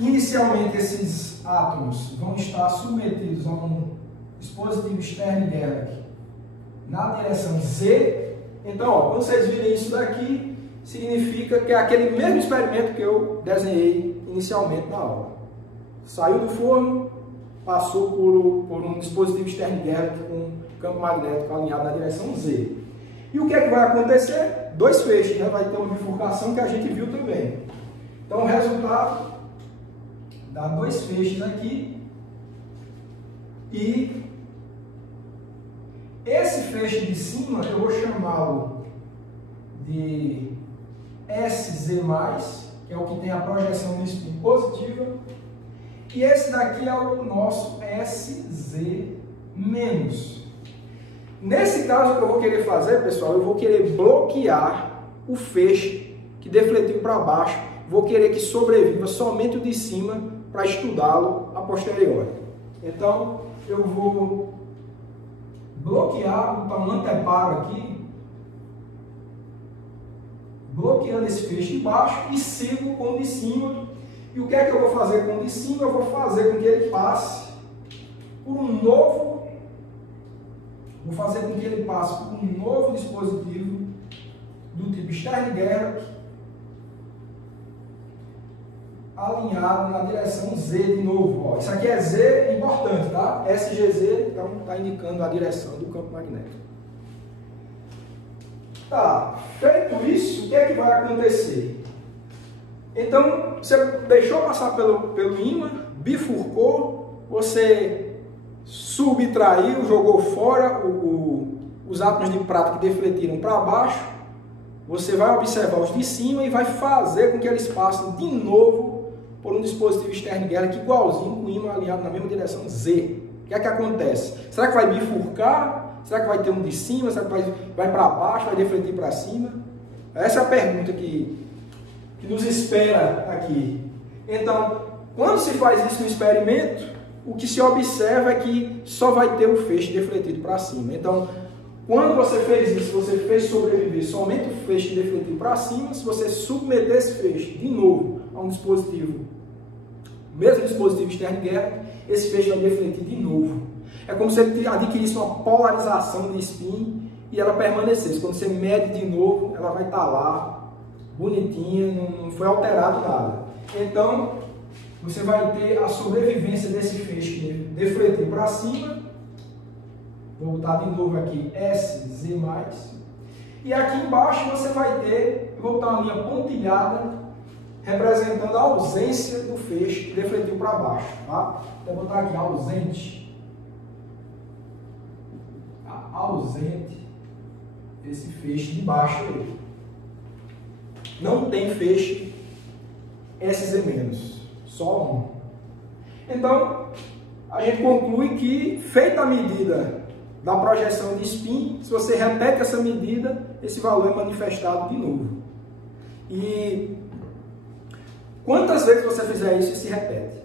inicialmente esses átomos vão estar submetidos a um dispositivo Stern-Gerlach na direção Z. Então, ó, quando vocês virem isso daqui, significa que é aquele mesmo experimento que eu desenhei inicialmente na aula. Saiu do forno, passou por um dispositivo Stern-Gerlach com campo magnético alinhado na direção Z. E o que é que vai acontecer? 2 feixes, né? Vai ter uma bifurcação que a gente viu também. Então o resultado dá 2 feixes aqui. E esse feixe de cima eu vou chamá-lo de SZ+, que é o que tem a projeção do spin positiva, e esse daqui é o nosso SZ-. Nesse caso, o que eu vou querer fazer, pessoal, eu vou querer bloquear o feixe que defletiu para baixo, vou querer que sobreviva somente o de cima para estudá-lo a posteriori. Então, eu vou bloquear, botar um anteparo aqui, bloqueando esse feixe de baixo e sigo com o de cima. E o que é que eu vou fazer com o de cima? Eu vou fazer com que ele passe por um novo, dispositivo do tipo Stern-Gerlach alinhado na direção Z de novo. Ó, isso aqui é Z importante, tá? SGZ, então está indicando a direção do campo magnético. Tá, feito isso, o que é que vai acontecer? Então, você deixou passar pelo ímã, bifurcou, você subtraiu, jogou fora os átomos de prata que defletiram para baixo, você vai observar os de cima e vai fazer com que eles passem de novo por um dispositivo Stern-Gerlach igualzinho, com o ímã alinhado na mesma direção Z. O que é que acontece? Será que vai bifurcar? Será que vai ter um de cima? Será que vai para baixo, vai defletir para cima? Essa é a pergunta que nos espera aqui. Então, quando se faz isso no experimento, o que se observa é que só vai ter o feixe defletido para cima. Então, quando você fez isso, você fez sobreviver somente o feixe defletido para cima. Se você submeter esse feixe de novo a um dispositivo, mesmo dispositivo Stern-Gerlach, esse feixe vai defletir de novo. É como se ele adquirisse uma polarização de spin e ela permanecesse. Quando você mede de novo, ela vai estar lá, bonitinha, não foi alterado nada. Então, você vai ter a sobrevivência desse feixe que defletiu para cima. Vou botar de novo aqui SZ+. E aqui embaixo você vai ter, vou botar uma linha pontilhada, representando a ausência do feixe que defletiu para baixo. Tá? Vou botar aqui ausente. Ausente esse feixe de baixo aí. Não tem feixe SZ-, só um. Então, a gente conclui que, feita a medida da projeção de spin, se você repete essa medida, esse valor é manifestado de novo. E quantas vezes você fizer isso, se repete.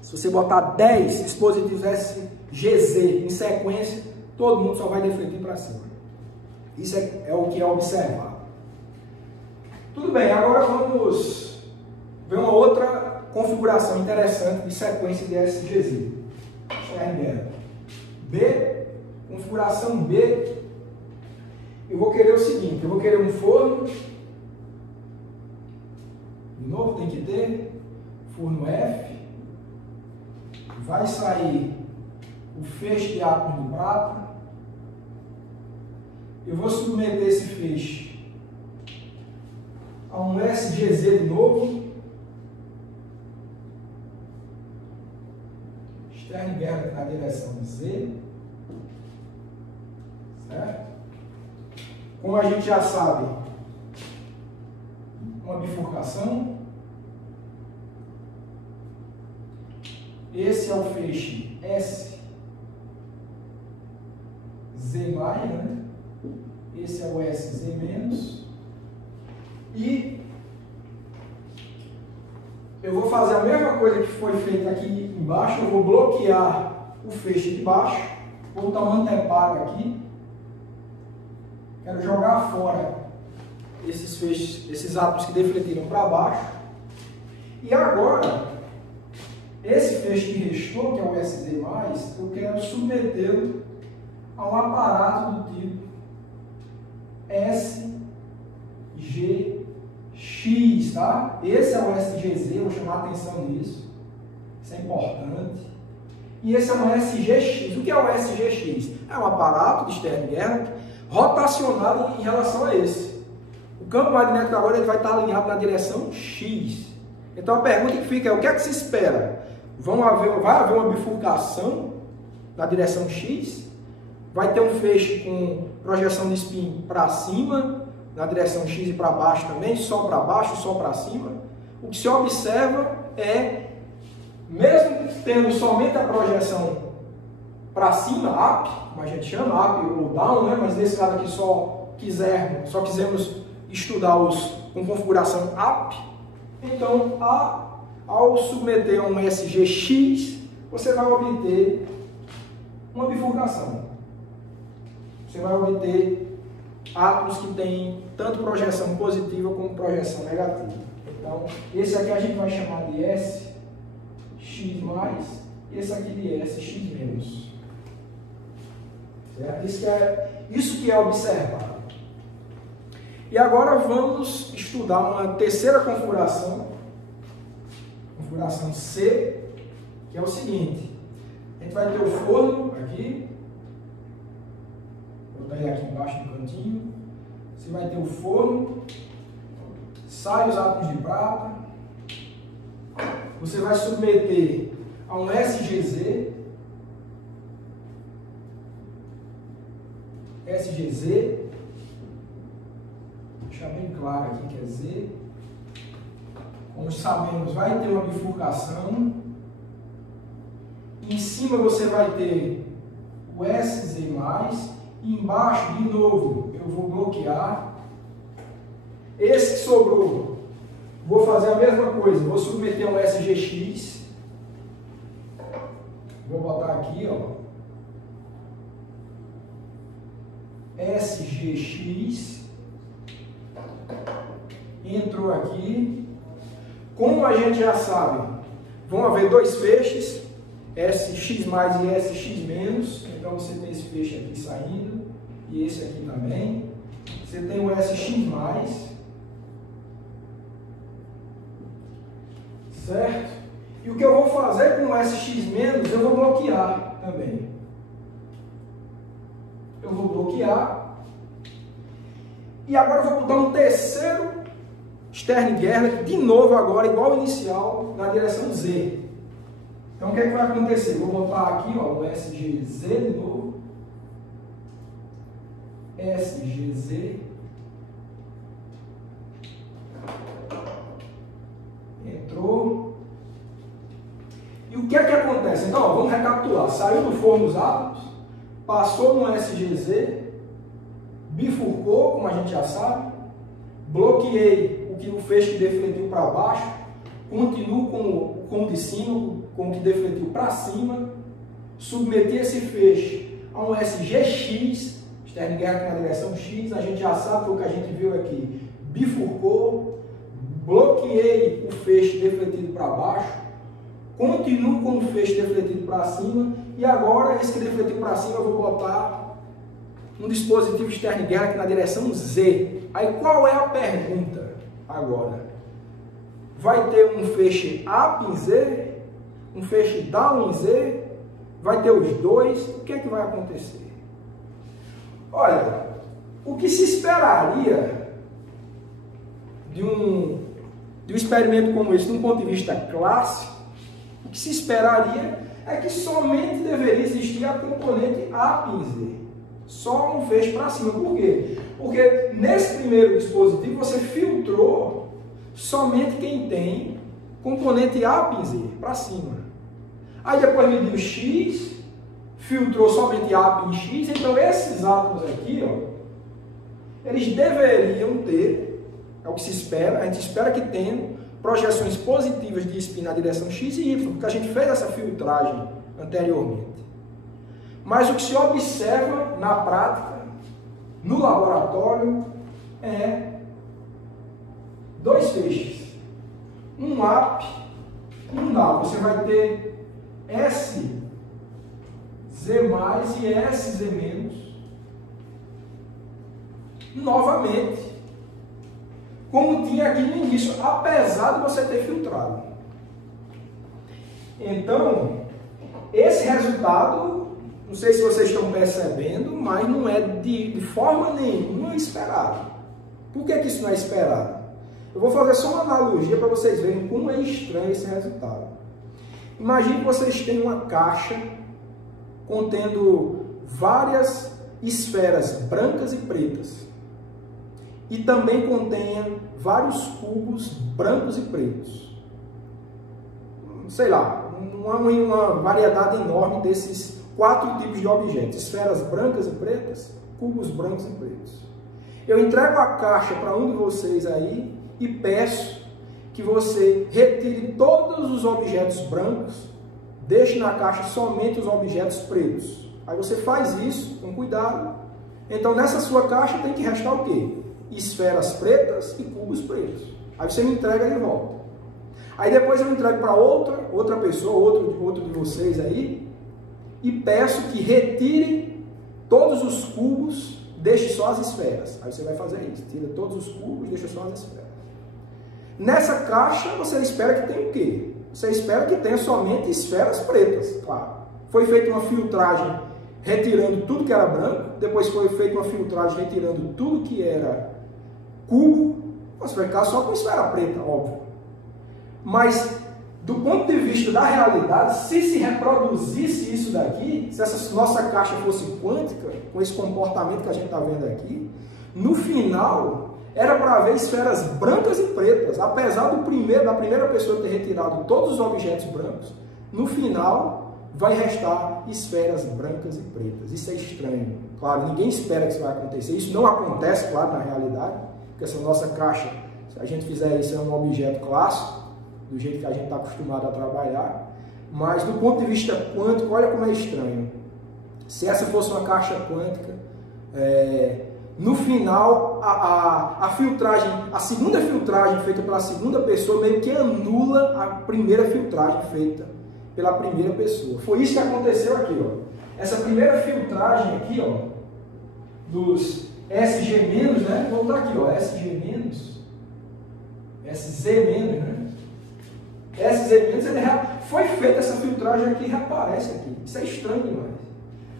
Se você botar 10 dispositivos SGZ em sequência, todo mundo só vai defletir para cima. Isso é o que é observado. Tudo bem, agora vamos ver uma outra configuração interessante de sequência de SGZ. Sternberg. B, configuração B, eu vou querer o seguinte, eu vou querer um forno, de novo tem que ter, forno F, vai sair o feixe de átomos de prata, eu vou submeter esse feixe a um SGZ de novo, Sternberg na direção Z, certo? Como a gente já sabe, uma bifurcação, esse é o feixe S, Z mais, né? Esse é o S, Z menos, e eu vou fazer a mesma coisa que foi feita aqui embaixo, eu vou bloquear o feixe de baixo, vou botar um anteparo aqui, quero jogar fora esses feixes, esses átomos que defletiram para baixo, e agora, esse feixe que restou, que é o SZ+, eu quero submetê-lo a um aparato do tipo SGX, tá? Esse é o SGZ, vou chamar a atenção nisso, isso é importante. E esse é um SGX. O que é o SGX? É um aparato de Stern-Gerlach rotacionado em relação a esse. O campo magnético agora ele vai estar alinhado na direção X. Então a pergunta que fica é: o que é que se espera? Vai haver uma bifurcação na direção X? Vai ter um feixe com projeção de spin para cima, na direção X e para baixo também, só para baixo, só para cima. O que se observa é, mesmo tendo somente a projeção para cima, up, como a gente chama, up ou down, né? Mas nesse caso aqui só quisemos estudar com configuração up. Então, ao submeter a um SGX, você vai obter uma bifurcação. Você vai obter átomos que têm tanto projeção positiva como projeção negativa. Então, esse aqui a gente vai chamar de SX+, e esse aqui de SX-. Certo? Isso que é observado. E agora vamos estudar uma terceira configuração, configuração C, que é o seguinte: a gente vai ter o forno aqui, vou botar ele aqui embaixo no cantinho. Você vai ter o forno, sai os átomos de prata, você vai submeter a um SGZ, deixar bem claro aqui que é Z. Como sabemos, vai ter uma bifurcação. Em cima você vai ter o SZ+, e embaixo, de novo, eu vou bloquear. Esse que sobrou, vou fazer a mesma coisa, vou submeter um SGX. Vou botar aqui, ó, SGX. Entrou aqui. Como a gente já sabe, vão haver dois feixes, SX mais e SX-. Então você tem esse feixe aqui saindo e esse aqui também. Você tem o SX+, certo? E o que eu vou fazer com o SX-, eu vou bloquear também. Eu vou bloquear. E agora eu vou botar um terceiro Stern-Gerlach, de novo agora, igual ao inicial, na direção Z. Então o que é que vai acontecer? Vou botar aqui, ó, o SGZ de novo. SGZ. Entrou. E o que é que acontece? Então, ó, vamos recapitular. Saiu do forno os átomos, passou no SGZ, bifurcou, como a gente já sabe, bloqueei o feixe que defletiu para baixo, continuo com o de cima, com o que defletiu para cima, submeti esse feixe a um SGX, Stern-Gerlach na direção X, a gente já sabe o que a gente viu aqui, bifurcou, bloqueei o feixe defletido para baixo, continuo com o feixe defletido para cima E agora, esse que defletir para cima, eu vou botar um dispositivo externo de guerra aqui na direção Z. Aí qual é a pergunta agora? Vai ter um feixe up em Z, um feixe down em Z, vai ter os dois, o que é que vai acontecer? Olha, o que se esperaria de um experimento como esse, de um ponto de vista clássico, o que se esperaria é que somente deveria existir a componente up em Z. Só um feixe para cima. Por quê? Porque nesse primeiro dispositivo você filtrou somente quem tem componente up em Z, para cima. Aí depois mediu X, filtrou somente up em X, então esses átomos aqui, ó, eles deveriam ter, é o que se espera, a gente espera que tenham projeções positivas de spin na direção X e Y, porque a gente fez essa filtragem anteriormente. Mas o que se observa na prática, no laboratório, é dois feixes. Um up e um down. Você vai ter SZ mais e SZ menos. Novamente, como tinha aqui no início, apesar de você ter filtrado. Então, esse resultado, não sei se vocês estão percebendo, mas não é de forma nenhuma esperado. Por que isso não é esperado? Eu vou fazer só uma analogia para vocês verem como é estranho esse resultado. Imagine que vocês têm uma caixa contendo várias esferas brancas e pretas. E também contenha vários cubos brancos e pretos. Sei lá, uma variedade enorme desses 4 tipos de objetos. Esferas brancas e pretas, cubos brancos e pretos. Eu entrego a caixa para um de vocês aí e peço que você retire todos os objetos brancos, deixe na caixa somente os objetos pretos. Aí você faz isso com cuidado. Então nessa sua caixa tem que restar o quê? Esferas pretas e cubos pretos. Aí você me entrega de volta. Aí depois eu entrego para outra pessoa, outro de vocês aí, e peço que retire todos os cubos, deixe só as esferas. Aí você vai fazer isso, tira todos os cubos, deixa só as esferas. Nessa caixa você espera que tenha o quê? Você espera que tenha somente esferas pretas, claro. Foi feita uma filtragem retirando tudo que era branco, depois foi feita uma filtragem retirando tudo que era cubo, você vai ficar só com esfera preta, óbvio. Mas, do ponto de vista da realidade, se reproduzisse isso daqui, se essa nossa caixa fosse quântica, com esse comportamento que a gente está vendo aqui, no final, era para haver esferas brancas e pretas. Apesar da primeira pessoa ter retirado todos os objetos brancos, no final, vai restar esferas brancas e pretas. Isso é estranho. Claro, ninguém espera que isso vai acontecer. Isso não acontece, claro, na realidade, porque essa nossa caixa, se a gente fizer isso, é um objeto clássico, do jeito que a gente está acostumado a trabalhar. Mas, do ponto de vista quântico, olha como é estranho. Se essa fosse uma caixa quântica, no final, a filtragem, a segunda filtragem feita pela segunda pessoa meio que anula a primeira filtragem feita pela primeira pessoa. Foi isso que aconteceu aqui, ó. Essa primeira filtragem aqui, ó, dos SG-, né? Vamos dar aqui, ó, SG-, SZ-, né? SZ-, foi feita essa filtragem aqui e reaparece aqui. Isso é estranho demais.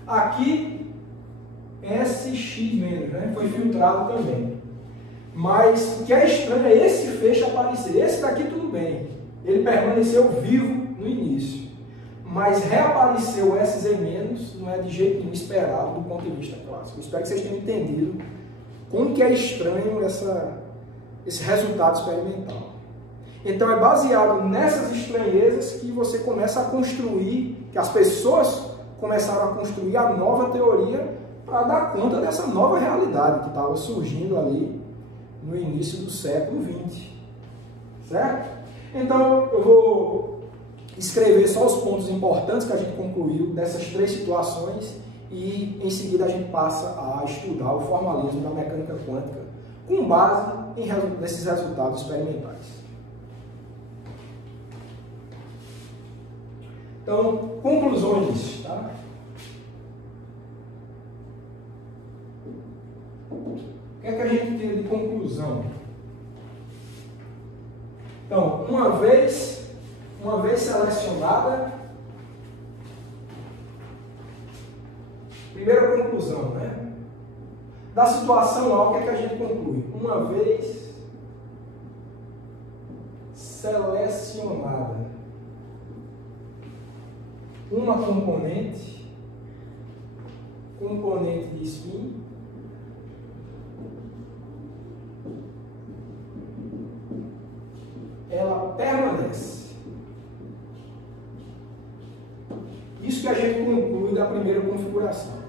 Aqui, SX-, né? Foi filtrado também. Mas o que é estranho é esse feixe aparecer. Esse daqui tudo bem. Ele permaneceu vivo no início. Mas reapareceu o SZ- não é de jeito nenhum esperado do ponto de vista clássico. Eu espero que vocês tenham entendido como que é estranho esse resultado experimental. Então é baseado nessas estranhezas que você começa a construir, que as pessoas começaram a construir a nova teoria para dar conta dessa nova realidade que estava surgindo ali no início do século XX. Certo? Então eu vou escrever só os pontos importantes que a gente concluiu dessas 3 situações e em seguida a gente passa a estudar o formalismo da mecânica quântica com base nesses resultados experimentais. Então, conclusões, tá? O que é que a gente tira de conclusão? Então, uma vez selecionada, primeira conclusão, né? Da situação lá, o que é que a gente conclui? Uma vez selecionada uma componente de spin, ela permanece. Isso que a gente conclui da primeira configuração.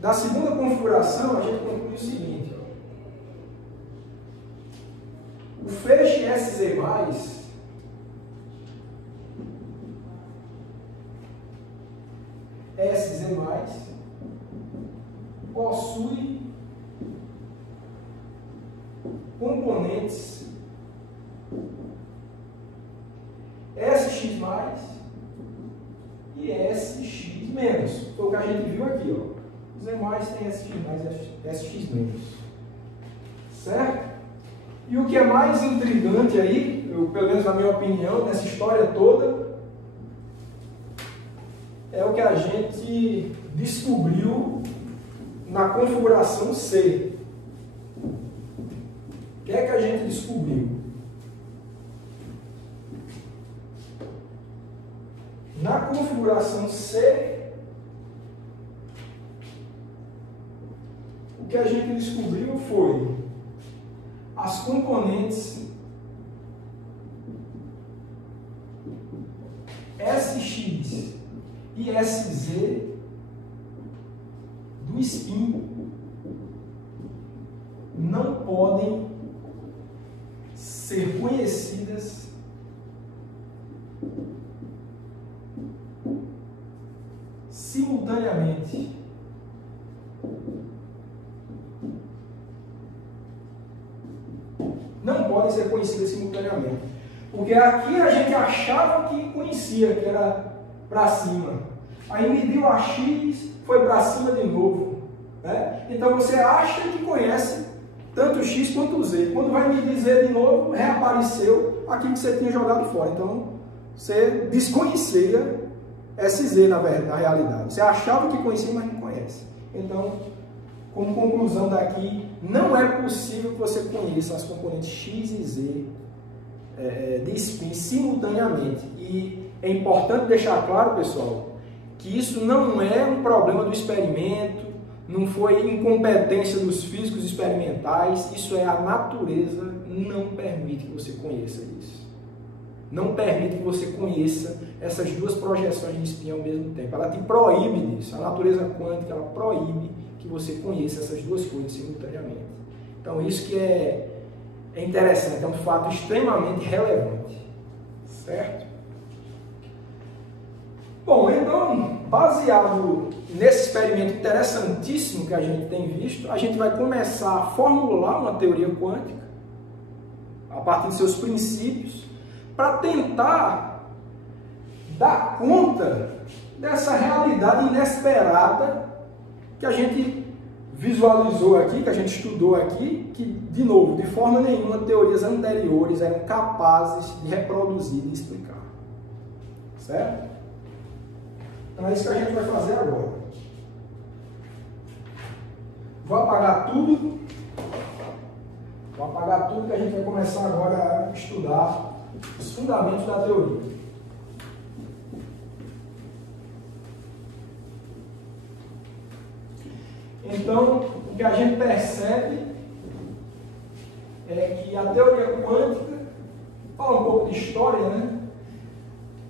Da segunda configuração, a gente conclui o seguinte: ó. O feixe SZ+, possui componentes SX+, e SX-. Foi o que a gente viu aqui, ó. Z+ tem SX+, SX-. Certo? E o que é mais intrigante aí, pelo menos na minha opinião, nessa história toda, é o que a gente descobriu na configuração C. O que é que a gente descobriu? Na configuração C, o que a gente descobriu foi as componentes SX e SZ do spin não podem ser conhecidas simultaneamente. Não podem ser conhecidas simultaneamente. Porque aqui a gente achava que conhecia, que era para cima. Aí mediu a X, foi para cima de novo. Né? Então você acha que conhece tanto o X quanto o Z. Quando vai medir Z de novo, reapareceu aquilo que você tinha jogado fora. Então você desconhecia SZ na realidade. Você achava que conhecia, mas não conhece. Então, como conclusão daqui, não é possível que você conheça as componentes X e Z de spin simultaneamente. E é importante deixar claro, pessoal, que isso não é um problema do experimento, não foi incompetência dos físicos experimentais, isso é a natureza não permite que você conheça isso. Não permite que você conheça essas duas projeções de spin ao mesmo tempo. Ela te proíbe disso. A natureza quântica, ela proíbe que você conheça essas duas coisas simultaneamente. Então, isso que é interessante, é um fato extremamente relevante. Certo? Bom, então, baseado nesse experimento interessantíssimo que a gente tem visto, a gente vai começar a formular uma teoria quântica a partir de seus princípios para tentar dar conta dessa realidade inesperada que a gente visualizou aqui, que a gente estudou aqui, que, de novo, de forma nenhuma, teorias anteriores eram capazes de reproduzir e explicar. Certo? Então é isso que a gente vai fazer agora. Vou apagar tudo. Vou apagar tudo que a gente vai começar agora a estudar os fundamentos da teoria. Então, o que a gente percebe é que a teoria quântica, fala um pouco de história, né?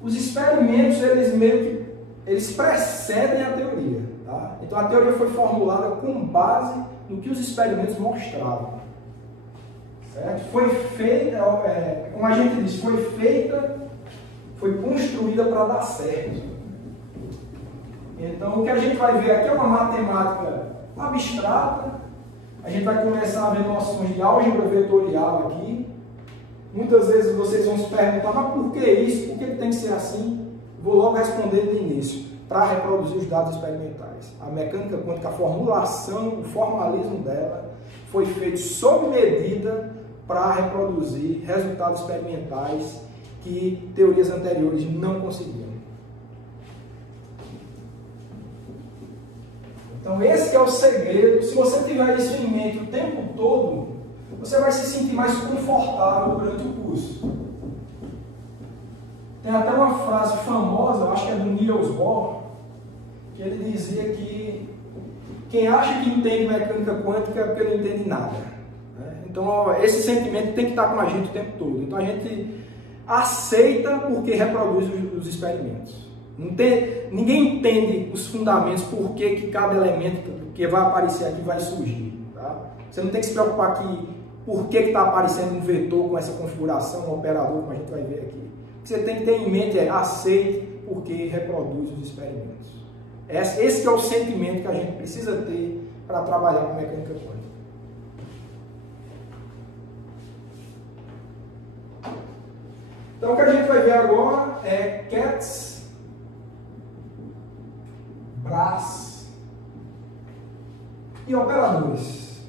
Os experimentos, eles precedem a teoria, tá? Então, a teoria foi formulada com base no que os experimentos mostravam, certo? Foi feita, como a gente diz, foi construída para dar certo. Então, o que a gente vai ver aqui é uma matemática abstrata. A gente vai começar a ver noções de álgebra vetorial aqui. Muitas vezes vocês vão se perguntar, mas por que isso? Por que tem que ser assim? Vou logo responder de início, para reproduzir os dados experimentais. A mecânica quântica, a formulação, o formalismo dela foi feito sob medida para reproduzir resultados experimentais que teorias anteriores não conseguiam. Então esse é o segredo. Se você tiver isso em mente o tempo todo, você vai se sentir mais confortável durante o curso. Tem até uma frase famosa, eu acho que é do Niels Bohr, que ele dizia que quem acha que entende mecânica quântica é porque não entende nada. Então esse sentimento tem que estar com a gente o tempo todo. Então a gente aceita porque reproduz os experimentos. Ninguém entende os fundamentos, por que cada elemento que vai aparecer aqui vai surgir. Tá? Você não tem que se preocupar que por que está aparecendo um vetor com essa configuração, um operador, como a gente vai ver aqui. O que você tem que ter em mente é aceite porque reproduz os experimentos. Esse é o sentimento que a gente precisa ter para trabalhar com mecânica quântica. Então o que a gente vai ver agora é Katz, Brás e operadores.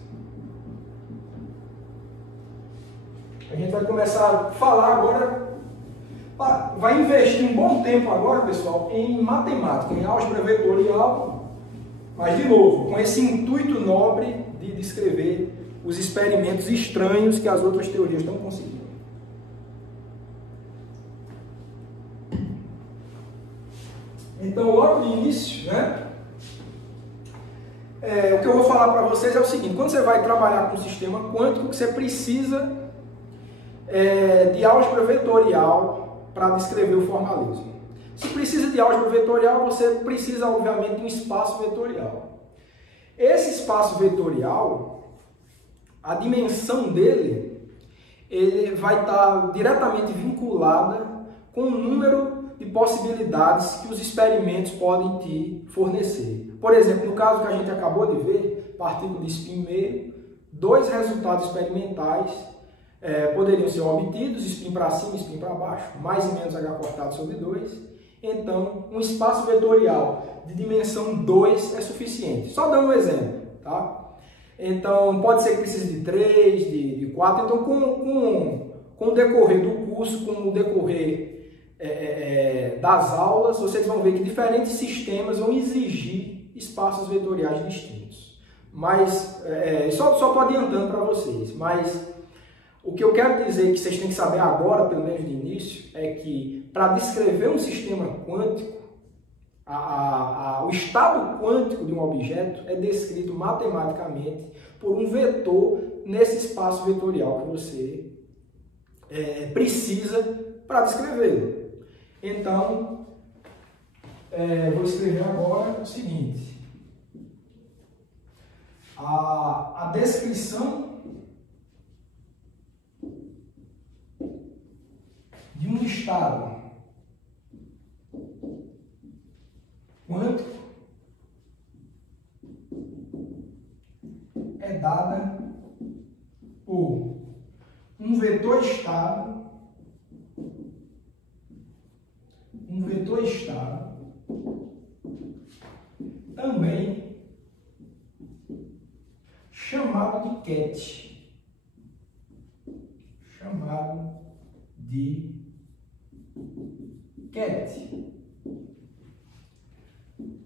A gente vai começar a falar agora, vai investir um bom tempo agora, pessoal, em matemática, em álgebra vetorial, mas de novo, com esse intuito nobre de descrever os experimentos estranhos que as outras teorias estão conseguindo. Então, logo no início, o que eu vou falar para vocês é o seguinte: quando você vai trabalhar com um sistema quântico, você precisa de álgebra vetorial para descrever o formalismo. Se precisa de álgebra vetorial, você precisa, obviamente, de um espaço vetorial. Esse espaço vetorial, a dimensão dele, ele vai estar diretamente vinculada com o número de possibilidades que os experimentos podem te fornecer. Por exemplo, no caso que a gente acabou de ver, partícula de spin meio, dois resultados experimentais poderiam ser obtidos, spin para cima e spin para baixo, mais e menos h cortado sobre 2. Então, um espaço vetorial de dimensão 2 é suficiente. Só dando um exemplo, tá? Então, pode ser que precise de 3, de 4. Então, com o decorrer do curso, com o decorrer das aulas, vocês vão ver que diferentes sistemas vão exigir espaços vetoriais distintos. Mas, só estou adiantando para vocês, mas o que eu quero dizer que vocês têm que saber agora, pelo menos de início, é que para descrever um sistema quântico, o estado quântico de um objeto é descrito matematicamente por um vetor nesse espaço vetorial que você precisa para descrevê-lo. Então, vou escrever agora o seguinte: a descrição de um estado quântico é dada por um vetor estado também chamado de ket,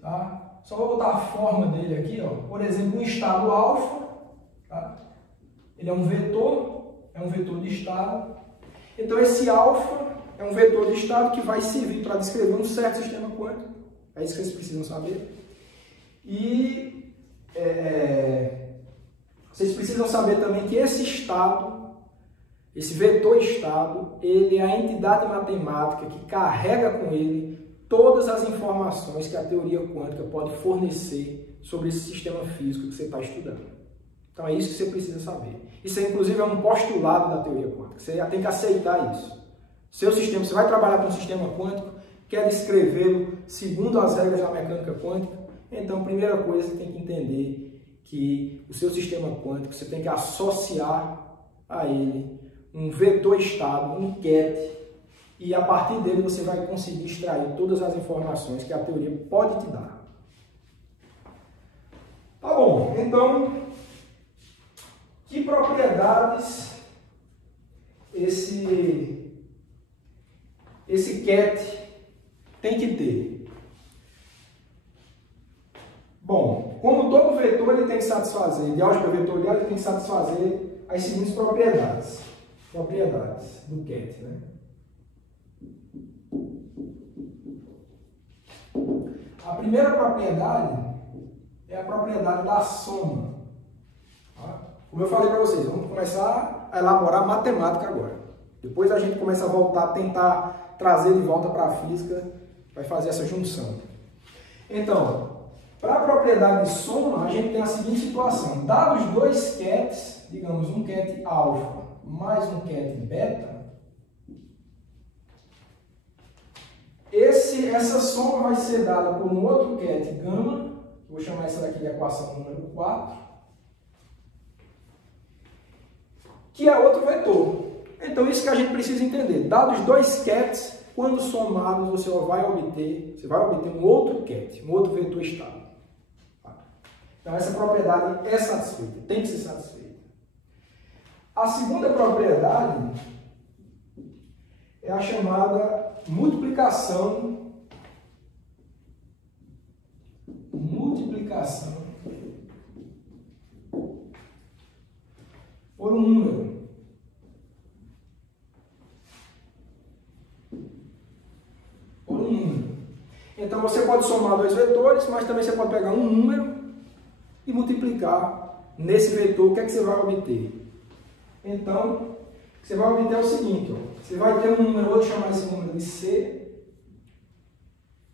tá? Só vou botar a forma dele aqui, ó. Por exemplo, um estado alfa, tá? Ele é um vetor de estado. Então esse alfa é um vetor de estado que vai servir para descrever um certo sistema quântico. É isso que vocês precisam saber. E vocês precisam saber também que esse estado, esse vetor estado, ele é a entidade matemática que carrega com ele todas as informações que a teoria quântica pode fornecer sobre esse sistema físico que você está estudando. Então é isso que você precisa saber. Isso inclusive é um postulado da teoria quântica. Você tem que aceitar isso. Seu sistema, você vai trabalhar com um sistema quântico, quer descrevê-lo segundo as regras da mecânica quântica, então, primeira coisa, você tem que entender que o seu sistema quântico, você tem que associar a ele um vetor estado, um ket, e a partir dele você vai conseguir extrair todas as informações que a teoria pode te dar. Tá bom, então, que propriedades esse ket tem que ter? Bom, como todo vetor ele tem que satisfazer, de álgebra vetorial ele tem que satisfazer as seguintes propriedades. Propriedades do ket, né? A primeira propriedade é a propriedade da soma. Tá? Como eu falei para vocês, vamos começar a elaborar matemática agora. Depois a gente começa a voltar, tentar trazer de volta para a física, vai fazer essa junção. Então, para a propriedade de soma, a gente tem a seguinte situação. Dados dois kets, digamos um ket alfa mais um ket beta, essa soma vai ser dada por um outro ket gama, vou chamar essa daqui de equação número 4, que é outro vetor. Então, isso que a gente precisa entender. Dados dois kets, quando somados, você vai obter um outro ket, um outro vetor estável. Então, essa propriedade é satisfeita, tem que ser satisfeita. A segunda propriedade é a chamada multiplicação por um número. Então, você pode somar dois vetores, mas também você pode pegar um número e multiplicar nesse vetor. O que é que você vai obter? Então, o que você vai obter é o seguinte, ó. Você vai ter um número, vou chamar esse número de C,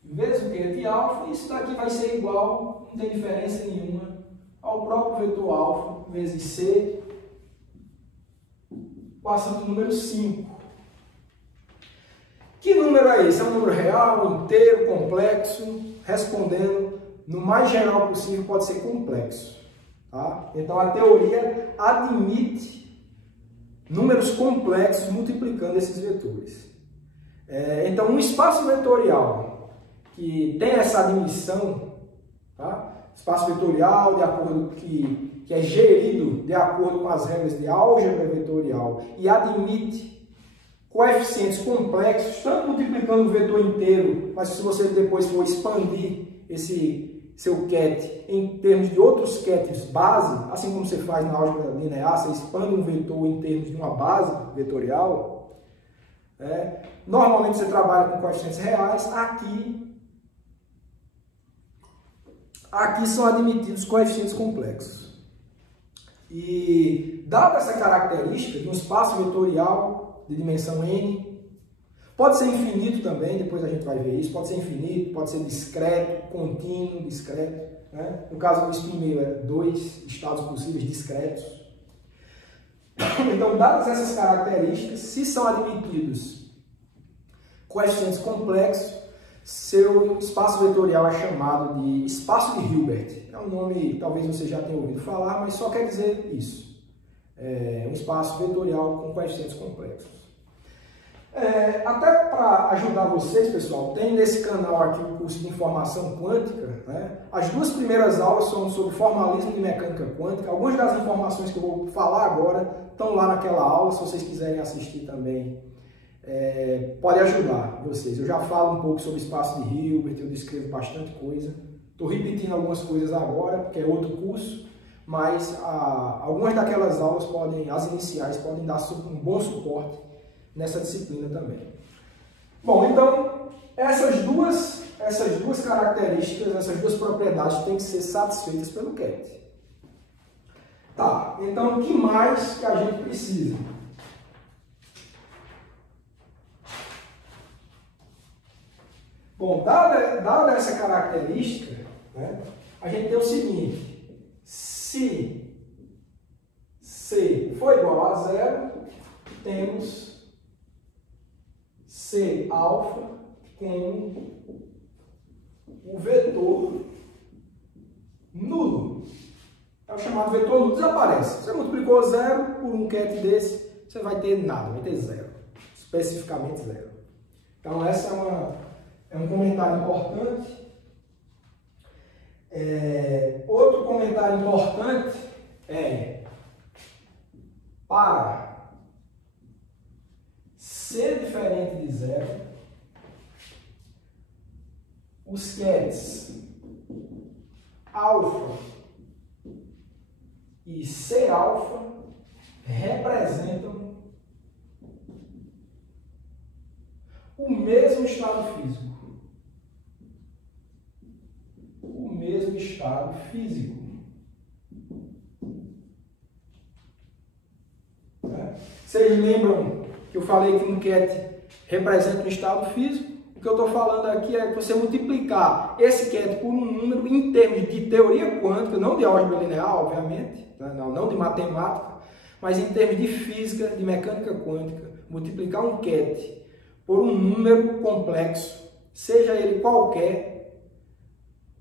vezes o ket alfa, e isso daqui vai ser igual, não tem diferença nenhuma, ao próprio vetor alfa, vezes C, passando o número 5. Que número é esse? É um número real, inteiro, complexo? Respondendo, no mais geral possível, pode ser complexo. Tá? Então, a teoria admite números complexos multiplicando esses vetores. Então, um espaço vetorial que tem essa admissão, tá? Espaço vetorial de acordo que é gerido de acordo com as regras de álgebra vetorial e admite coeficientes complexos, tanto multiplicando o vetor inteiro, mas se você depois for expandir esse seu ket em termos de outros kets base, assim como você faz na álgebra linear, você expande um vetor em termos de uma base vetorial, normalmente você trabalha com coeficientes reais, aqui são admitidos coeficientes complexos. E, dada essa característica de um espaço vetorial de dimensão n, pode ser infinito também, depois a gente vai ver isso, pode ser infinito, pode ser discreto, contínuo, discreto. Né? No caso do spin meio é 2 estados possíveis discretos. Então, dadas essas características, se são admitidos coeficientes complexos, seu espaço vetorial é chamado de espaço de Hilbert. É um nome, talvez você já tenha ouvido falar, mas só quer dizer isso. É um espaço vetorial com coeficientes complexos. Até para ajudar vocês, pessoal, tem nesse canal aqui o curso de informação quântica. Né? As duas primeiras aulas são sobre formalismo de mecânica quântica. Algumas das informações que eu vou falar agora estão lá naquela aula, se vocês quiserem assistir também. Pode ajudar vocês. Eu já falo um pouco sobre espaço de Hilbert, eu descrevo bastante coisa. Estou repetindo algumas coisas agora, porque é outro curso, mas algumas daquelas aulas as iniciais, podem dar um bom suporte nessa disciplina também. Bom, então, essas duas características, essas duas propriedades têm que ser satisfeitas pelo ket. Tá, então o que mais que a gente precisa? Bom, dada essa característica, né, a gente tem o seguinte: se C for igual a 0, temos C alfa com o vetor nulo. É o chamado vetor nulo, desaparece. Você multiplicou 0 por um ket desse, você vai ter nada, vai ter 0. Especificamente 0. Então, essa é um comentário importante. Outro comentário importante é: para ser diferente de zero, os QEDs alfa e C alfa representam o mesmo estado físico. O mesmo estado físico. Vocês lembram que eu falei que um QED representa um estado físico? O que eu estou falando aqui é que você multiplicar esse QED por um número em termos de teoria quântica, não de álgebra linear, obviamente, não de matemática, mas em termos de física, de mecânica quântica, multiplicar um QED por um número complexo, seja ele qualquer,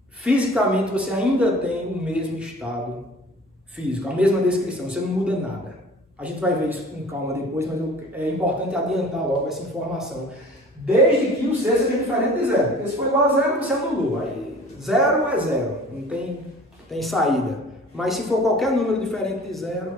fisicamente você ainda tem o mesmo estado físico, a mesma descrição, você não muda nada. A gente vai ver isso com calma depois, mas é importante adiantar logo essa informação. Desde que o C seja diferente de zero. Porque se for igual a zero, você anulou. Aí zero é zero, não tem saída. Mas se for qualquer número diferente de zero,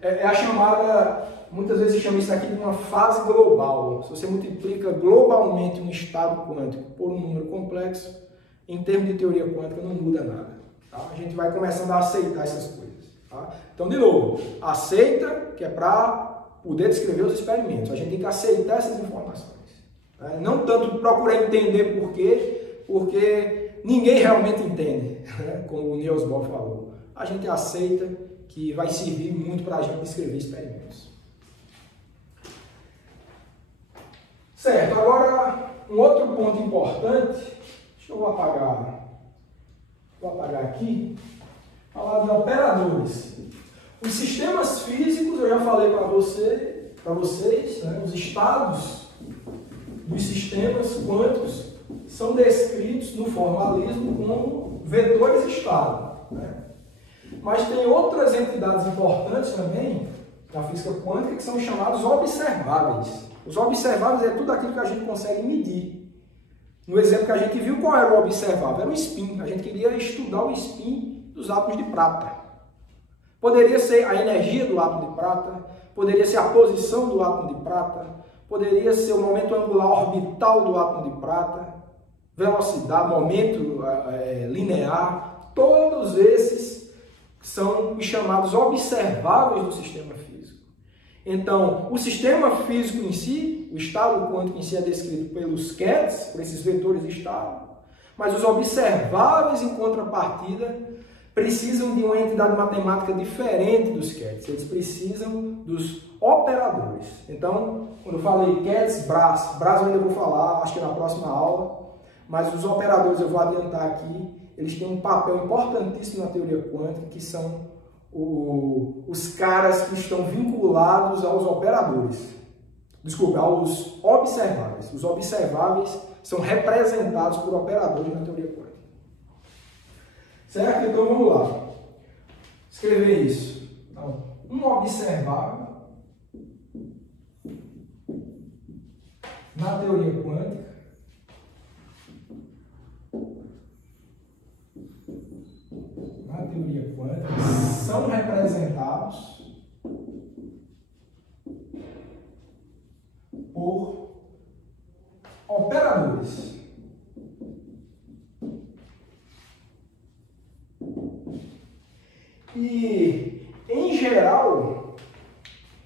é a chamada, muitas vezes se chama isso aqui de uma fase global. Se você multiplica globalmente um estado quântico por um número complexo, em termos de teoria quântica não muda nada. Tá? A gente vai começando a aceitar essas coisas. Tá? Então, de novo, aceita, que é para poder descrever os experimentos. A gente tem que aceitar essas informações. Né? Não tanto procurar entender por quê, porque ninguém realmente entende, né? Como o Niels Bohr falou. A gente aceita que vai servir muito para a gente descrever experimentos. Certo, agora um outro ponto importante, deixa eu apagar aqui, falar de operadores. Os sistemas físicos, eu já falei para vocês, né, os estados dos sistemas quânticos são descritos no formalismo como vetores-estado. Né? Mas tem outras entidades importantes também na física quântica que são chamados observáveis. Os observáveis é tudo aquilo que a gente consegue medir. No exemplo que a gente viu, qual era o observável? Era o spin. A gente queria estudar o spin dos átomos de prata. Poderia ser a energia do átomo de prata, poderia ser a posição do átomo de prata, poderia ser o momento angular orbital do átomo de prata, velocidade, momento linear, todos esses são os chamados observáveis do sistema físico. Então, o sistema físico em si, o estado quântico em si é descrito pelos QEDs, por esses vetores de estado, mas os observáveis em contrapartida precisam de uma entidade matemática diferente dos QEDs, eles precisam dos operadores. Então, quando eu falei QEDs, Bras eu ainda vou falar, acho que na próxima aula, mas os operadores eu vou adiantar aqui, eles têm um papel importantíssimo na teoria quântica, que são os caras que estão vinculados aos operadores. Desculpa, aos observáveis. Os observáveis são representados por operadores na teoria quântica. Certo? Então vamos lá. Escrever isso. Então, um observável na teoria quântica são representados por operadores. E, em geral,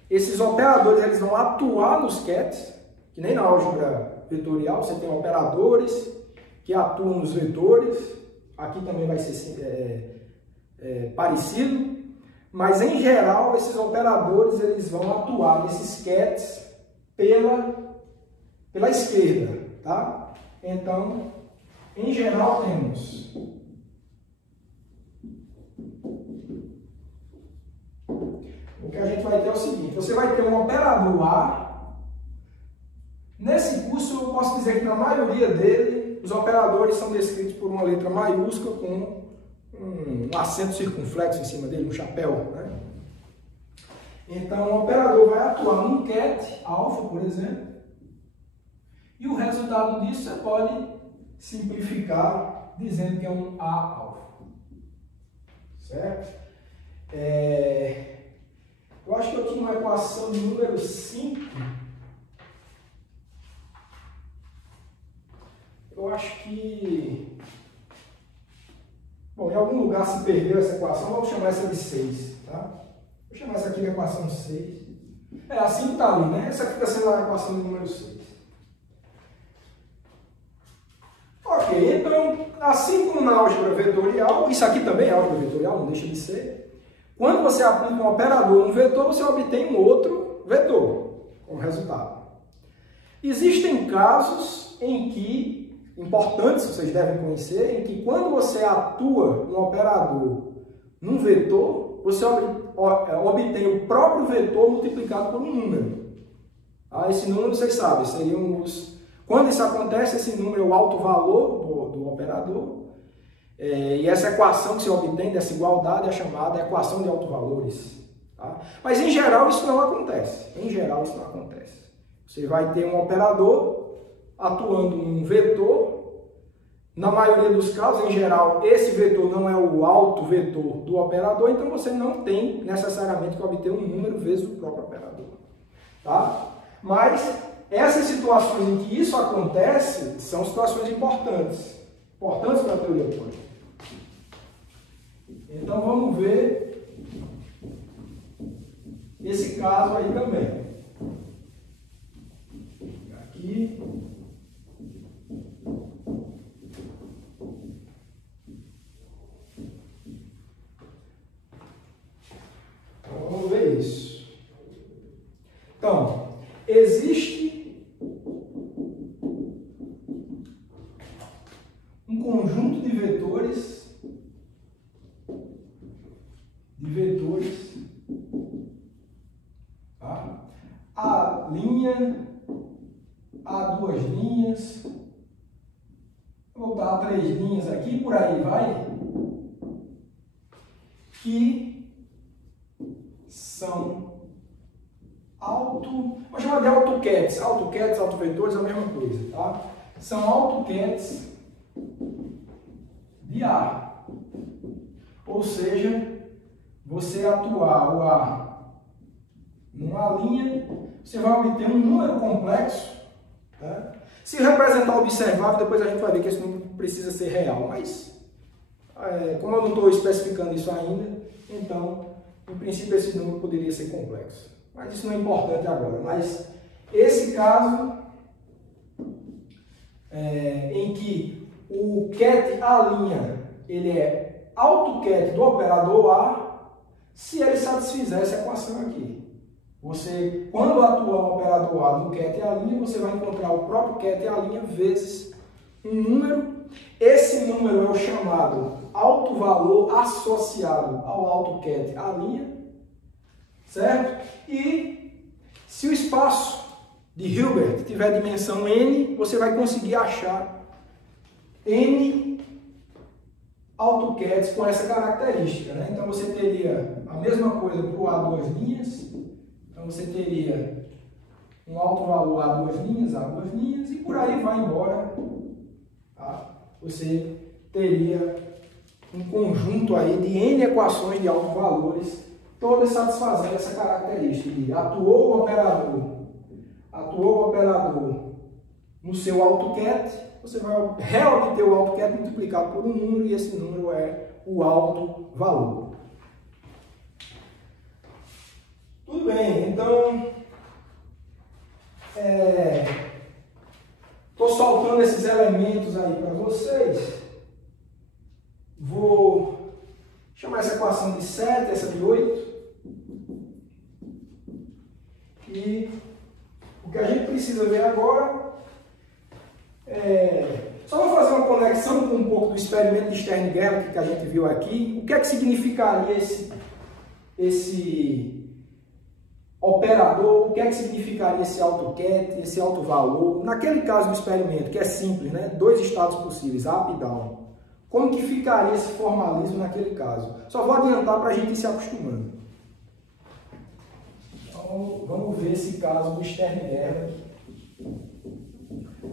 esses operadores eles vão atuar nos QEDs, que nem na álgebra vetorial, você tem operadores que atuam nos vetores, aqui também vai ser parecido, mas, em geral, esses operadores eles vão atuar nesses QEDs pela esquerda, tá? Então, em geral, temos o que a gente vai ter é o seguinte: você vai ter um operador A. Nesse curso, eu posso dizer que na maioria dele, os operadores são descritos por uma letra maiúscula com um acento circunflexo em cima dele, um chapéu, né? Então, o operador vai atuar num QED, alfa, por exemplo, E o resultado disso você pode simplificar dizendo que é um A alfa. Certo? Eu acho que eu tinha uma equação de número 5. Eu acho que... Bom, em algum lugar se perdeu essa equação, vamos chamar essa de 6, tá? Vou chamar essa aqui de equação 6. A 5 está ali, né? Essa aqui está sendo a equação de número 6. Ok, então, assim como na álgebra vetorial, isso aqui também é álgebra vetorial, não deixa de ser. Quando você aplica um operador, um vetor, você obtém um outro vetor como resultado. Existem casos em que, importantes, vocês devem conhecer, em que quando você atua um operador num vetor, você obtém o próprio vetor multiplicado por um número. Esse número, vocês sabem, seriam os... Quando isso acontece, esse número é o alto valor do operador. E essa equação que se obtém dessa igualdade é chamada equação de autovalores. Tá? Mas em geral isso não acontece. Em geral isso não acontece. Você vai ter um operador atuando num vetor. Na maioria dos casos, em geral, esse vetor não é o alto vetor do operador, então você não tem necessariamente que obter um número vezes o próprio operador. Tá? Mas essas situações em que isso acontece são situações importantes. Importantes para a teoria quântica. Então vamos ver esse caso aí também. Aqui. Então, vamos ver isso. Então, existe um conjunto de vetores, tá? A linha, a duas linhas, vou botar 3 linhas aqui, por aí vai, que são vou chamar de AutoCADs. AutoCADs, autovetores, é a mesma coisa, tá? São AutoCADs de A. Ou seja, você atuar o A numa linha, você vai obter um número complexo. Tá? Se representar observável, depois a gente vai ver que esse número precisa ser real. Mas, como eu não estou especificando isso ainda, então, em princípio, esse número poderia ser complexo. Mas isso não é importante agora. Mas esse caso, em que o cat A', ele é AutoCAD do operador A, se ele satisfizer essa equação aqui. Você, quando atua o operador A no cat A', você vai encontrar o próprio cat A' vezes um número. Esse número é o chamado alto valor associado ao AutoCAD A', certo? E se o espaço de Hilbert tiver dimensão n, você vai conseguir achar n AutoCADs com essa característica, né? Então você teria a mesma coisa para o A duas linhas. Então você teria um alto valor A duas linhas e por aí vai embora. Tá? Você teria um conjunto aí de n equações de alto valores, todas satisfazendo essa característica de atuou o operador no seu AutoCAD, você vai reobter o AutoCAD multiplicado por um número e esse número é o alto valor. Tudo bem, então estou soltando esses elementos aí para vocês. Vou chamar essa equação de 7, essa de 8. E o que a gente precisa ver agora só vou fazer uma conexão com um pouco do experimento de Stern-Gerlach que a gente viu aqui. O que é que significaria esse operador? O que é que significaria esse AutoCAD, esse alto valor? Naquele caso do experimento, que é simples, né? 2 estados possíveis, up e down. Como que ficaria esse formalismo naquele caso? Só vou adiantar para a gente ir se acostumando. Então, vamos ver esse caso do Stern-Gerlach.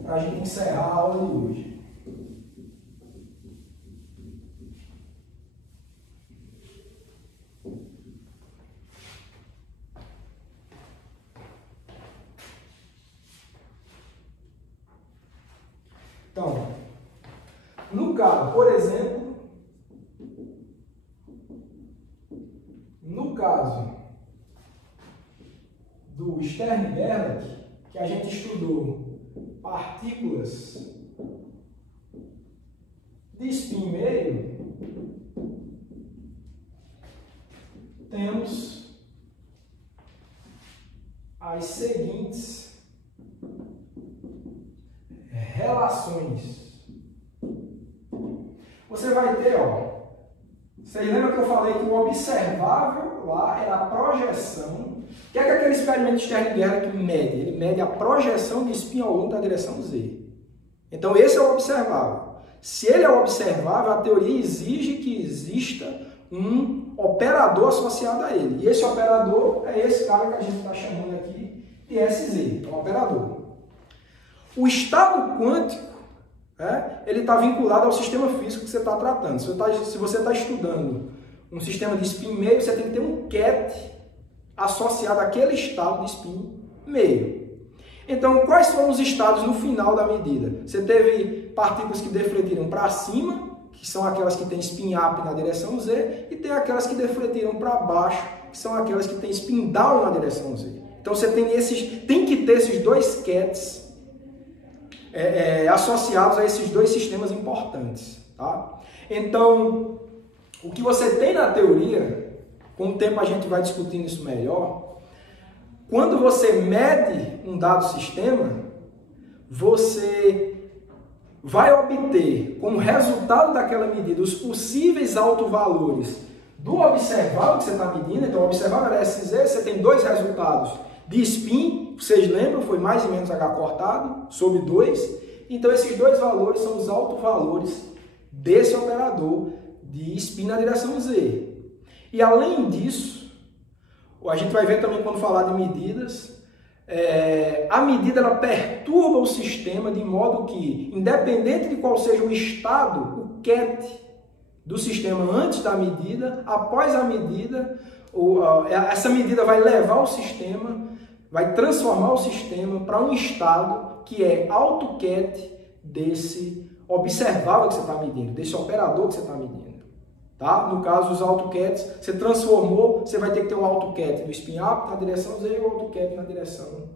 para a gente encerrar a aula de hoje. Então, no caso, por exemplo, no caso do Stern-Gerlach, que a gente estudou partículas de spin meio, temos as seguintes relações. Você vai ter, vocês lembram que eu falei que o observável lá era a projeção. O que é que aquele experimento de Stern-Gerlach mede? Ele mede a projeção de spin ao longo da direção Z. Então esse é o observável. Se ele é o observável, a teoria exige que exista um operador associado a ele. E esse operador é esse cara que a gente está chamando aqui de SZ, é um operador. O estado quântico, ele está vinculado ao sistema físico que você está tratando. Se você está estudando um sistema de spin meio, você tem que ter um ket associado àquele estado de spin meio. Então, quais foram os estados no final da medida? Você teve partículas que defletiram para cima, que são aquelas que têm spin up na direção Z, e tem aquelas que defletiram para baixo, que são aquelas que têm spin down na direção Z. Então, você tem que ter esses dois kets associados a esses dois sistemas importantes. Tá? Então, o que você tem na teoria, com o tempo a gente vai discutindo isso melhor, quando você mede um dado sistema, você vai obter como resultado daquela medida os possíveis autovalores do observável que você está medindo. Então, o observável é SZ, você tem dois resultados de spin, vocês lembram, foi mais e menos H cortado, sobre 2. Então, esses dois valores são os autovalores desse operador de spin na direção Z. E, além disso, a gente vai ver também quando falar de medidas, a medida ela perturba o sistema de modo que, independente de qual seja o estado, o ket do sistema antes da medida, após a medida, essa medida vai levar o sistema, vai transformar o sistema para um estado que é auto-ket desse observável que você está medindo, desse operador que você está medindo. Tá? No caso, os auto-kets, você transformou, você vai ter que ter um auto-ket do spin up na direção Z e o auto-ket na direção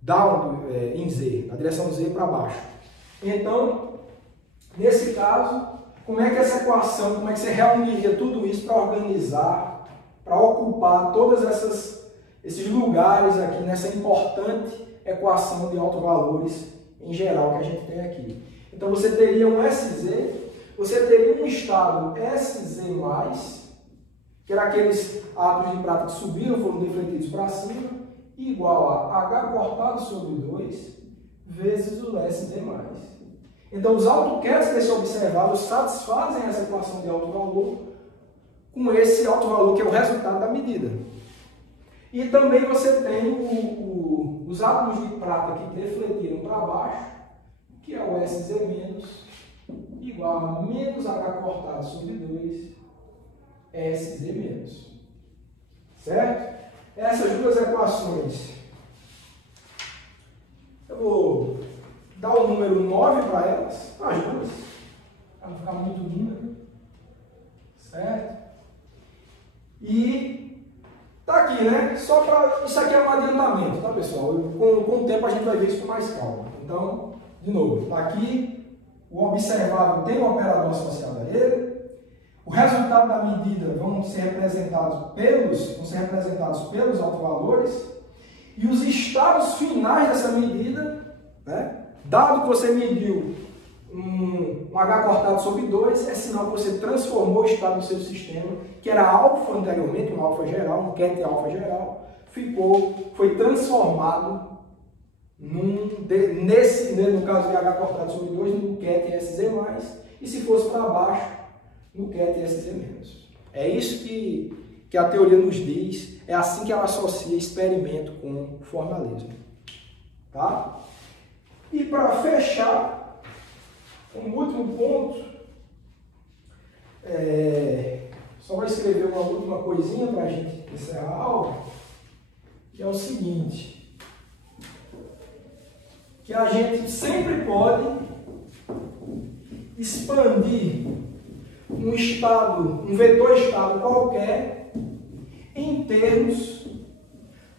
down em Z, na direção Z para baixo. Então, nesse caso, como é que essa equação, como é que você reuniria tudo isso para organizar, para ocupar todos esses lugares aqui nessa importante equação de autovalores em geral que a gente tem aqui? Então, você teria um SZ, você teria um estado SZ+, que era aqueles átomos de prata que subiram, foram defletidos para cima, igual a H cortado sobre 2 vezes o SZ+. Então, os autokets desse observável satisfazem essa equação de autovalor com esse autovalor que é o resultado da medida. E também você tem os átomos de prata que defletiram para baixo, que é o SZ- igual a menos H cortado sobre 2 SZ-. Certo? Essas duas equações, eu vou dar o número 9 para elas, para as duas, para não ficar muito número. Certo? E tá aqui, né? Só para. Isso aqui é um adiantamento, tá, pessoal? Com o tempo a gente vai ver isso com mais calma. Então, de novo, tá aqui. O observável tem um operador associado a ele. O resultado da medida vão ser representados pelos autovalores. E os estados finais dessa medida, né? Dado que você mediu um H cortado sobre 2, é sinal que você transformou o estado do seu sistema, que era alfa anteriormente, um alfa geral, um ket alfa geral, foi transformado no caso de H cortado sobre 2, no ket SZ+, e se fosse para baixo, no ket SZ-. É isso que a teoria nos diz, é assim que ela associa experimento com formalismo. Tá? E para fechar, um último ponto, só vou escrever uma última coisinha para a gente encerrar a aula, que é o seguinte, que a gente sempre pode expandir um vetor estado qualquer em termos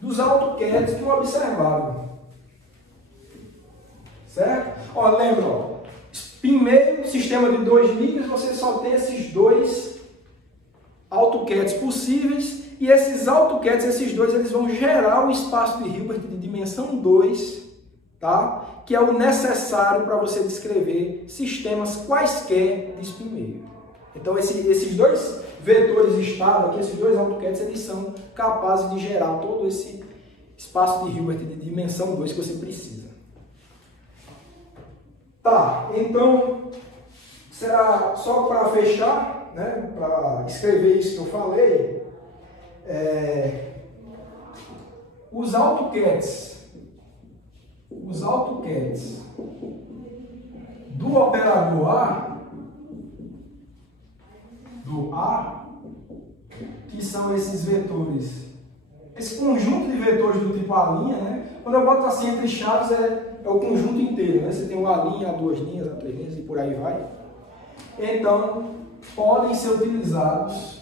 dos AutoCADs de um observável. Certo? Ó, lembra, ó, primeiro, sistema de 2 níveis, você só tem esses 2 AutoCADs possíveis, e esses AutoCADs, esses 2, eles vão gerar o espaço de Hilbert de dimensão 2, tá? Que é o necessário para você descrever sistemas quaisquer de spin meio. Então, esses 2 vetores estado aqui, esses 2 AutoCADs, eles são capazes de gerar todo esse espaço de Hilbert de dimensão 2 que você precisa. Tá, então, será só para fechar, né, para escrever isso que eu falei, os AutoCADs do operador A, que são esses vetores, esse conjunto de vetores do tipo A', né? Quando eu boto assim entre chaves é o conjunto inteiro, né? Você tem uma linha, 2 linhas, 3 linhas e por aí vai. Então, podem ser utilizados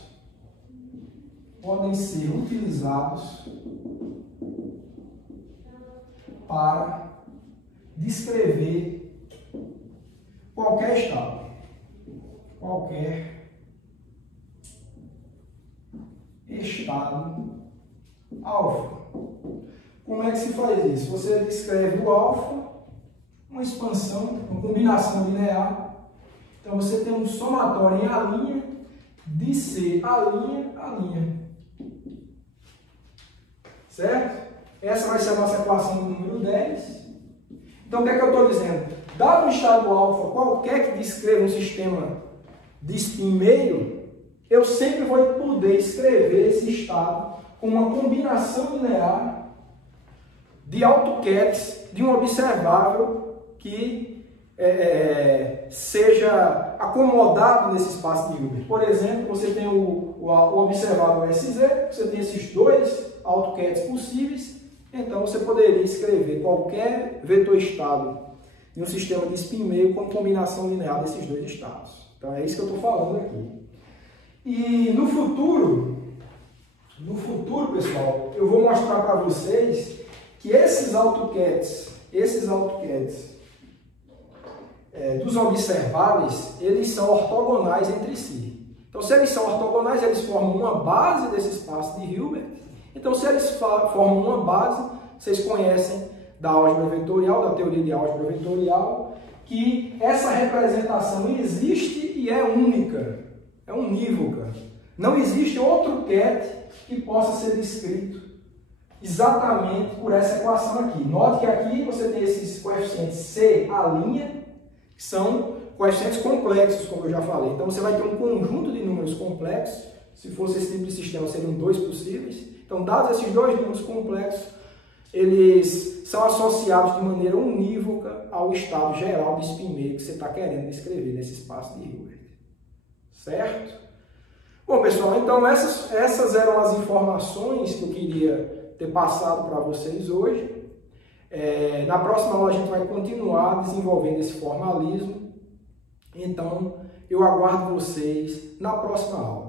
para descrever qualquer estado, alfa. Como é que se faz isso? Você descreve o alfa, uma expansão, uma combinação linear. Então você tem um somatório em A' de C A'. Certo? Essa vai ser a nossa equação do número 10. Então o que é que eu estou dizendo? Dado um estado alfa qualquer que descreva um sistema de spin meio, eu sempre vou poder escrever esse estado com uma combinação linear de AutoCADs de um observável que seja acomodado nesse espaço de Hilbert. Por exemplo, você tem o observável SZ, você tem esses 2 AutoCADs possíveis, então você poderia escrever qualquer vetor estado em um sistema de spin meio com combinação linear desses 2 estados. Então é isso que eu estou falando aqui. E no futuro, pessoal, eu vou mostrar para vocês que esses AutoCADs dos observáveis, eles são ortogonais entre si. Então, se eles são ortogonais, eles formam uma base desse espaço de Hilbert. Então, se eles formam uma base, vocês conhecem da álgebra vetorial, da teoria de álgebra vetorial, que essa representação existe e é única, é unívoca. Não existe outro CAD que possa ser descrito exatamente por essa equação aqui. Note que aqui você tem esses coeficientes C A', que são coeficientes complexos, como eu já falei. Então você vai ter um conjunto de números complexos. Se fosse esse tipo de sistema, seriam 2 possíveis. Então, dados esses 2 números complexos, eles são associados de maneira unívoca ao estado geral de spin meio que você está querendo descrever nesse espaço de Hilbert. Certo? Bom, pessoal, então essas eram as informações que eu queria ter passado para vocês hoje. Na próxima aula a gente vai continuar desenvolvendo esse formalismo. Então, eu aguardo vocês na próxima aula.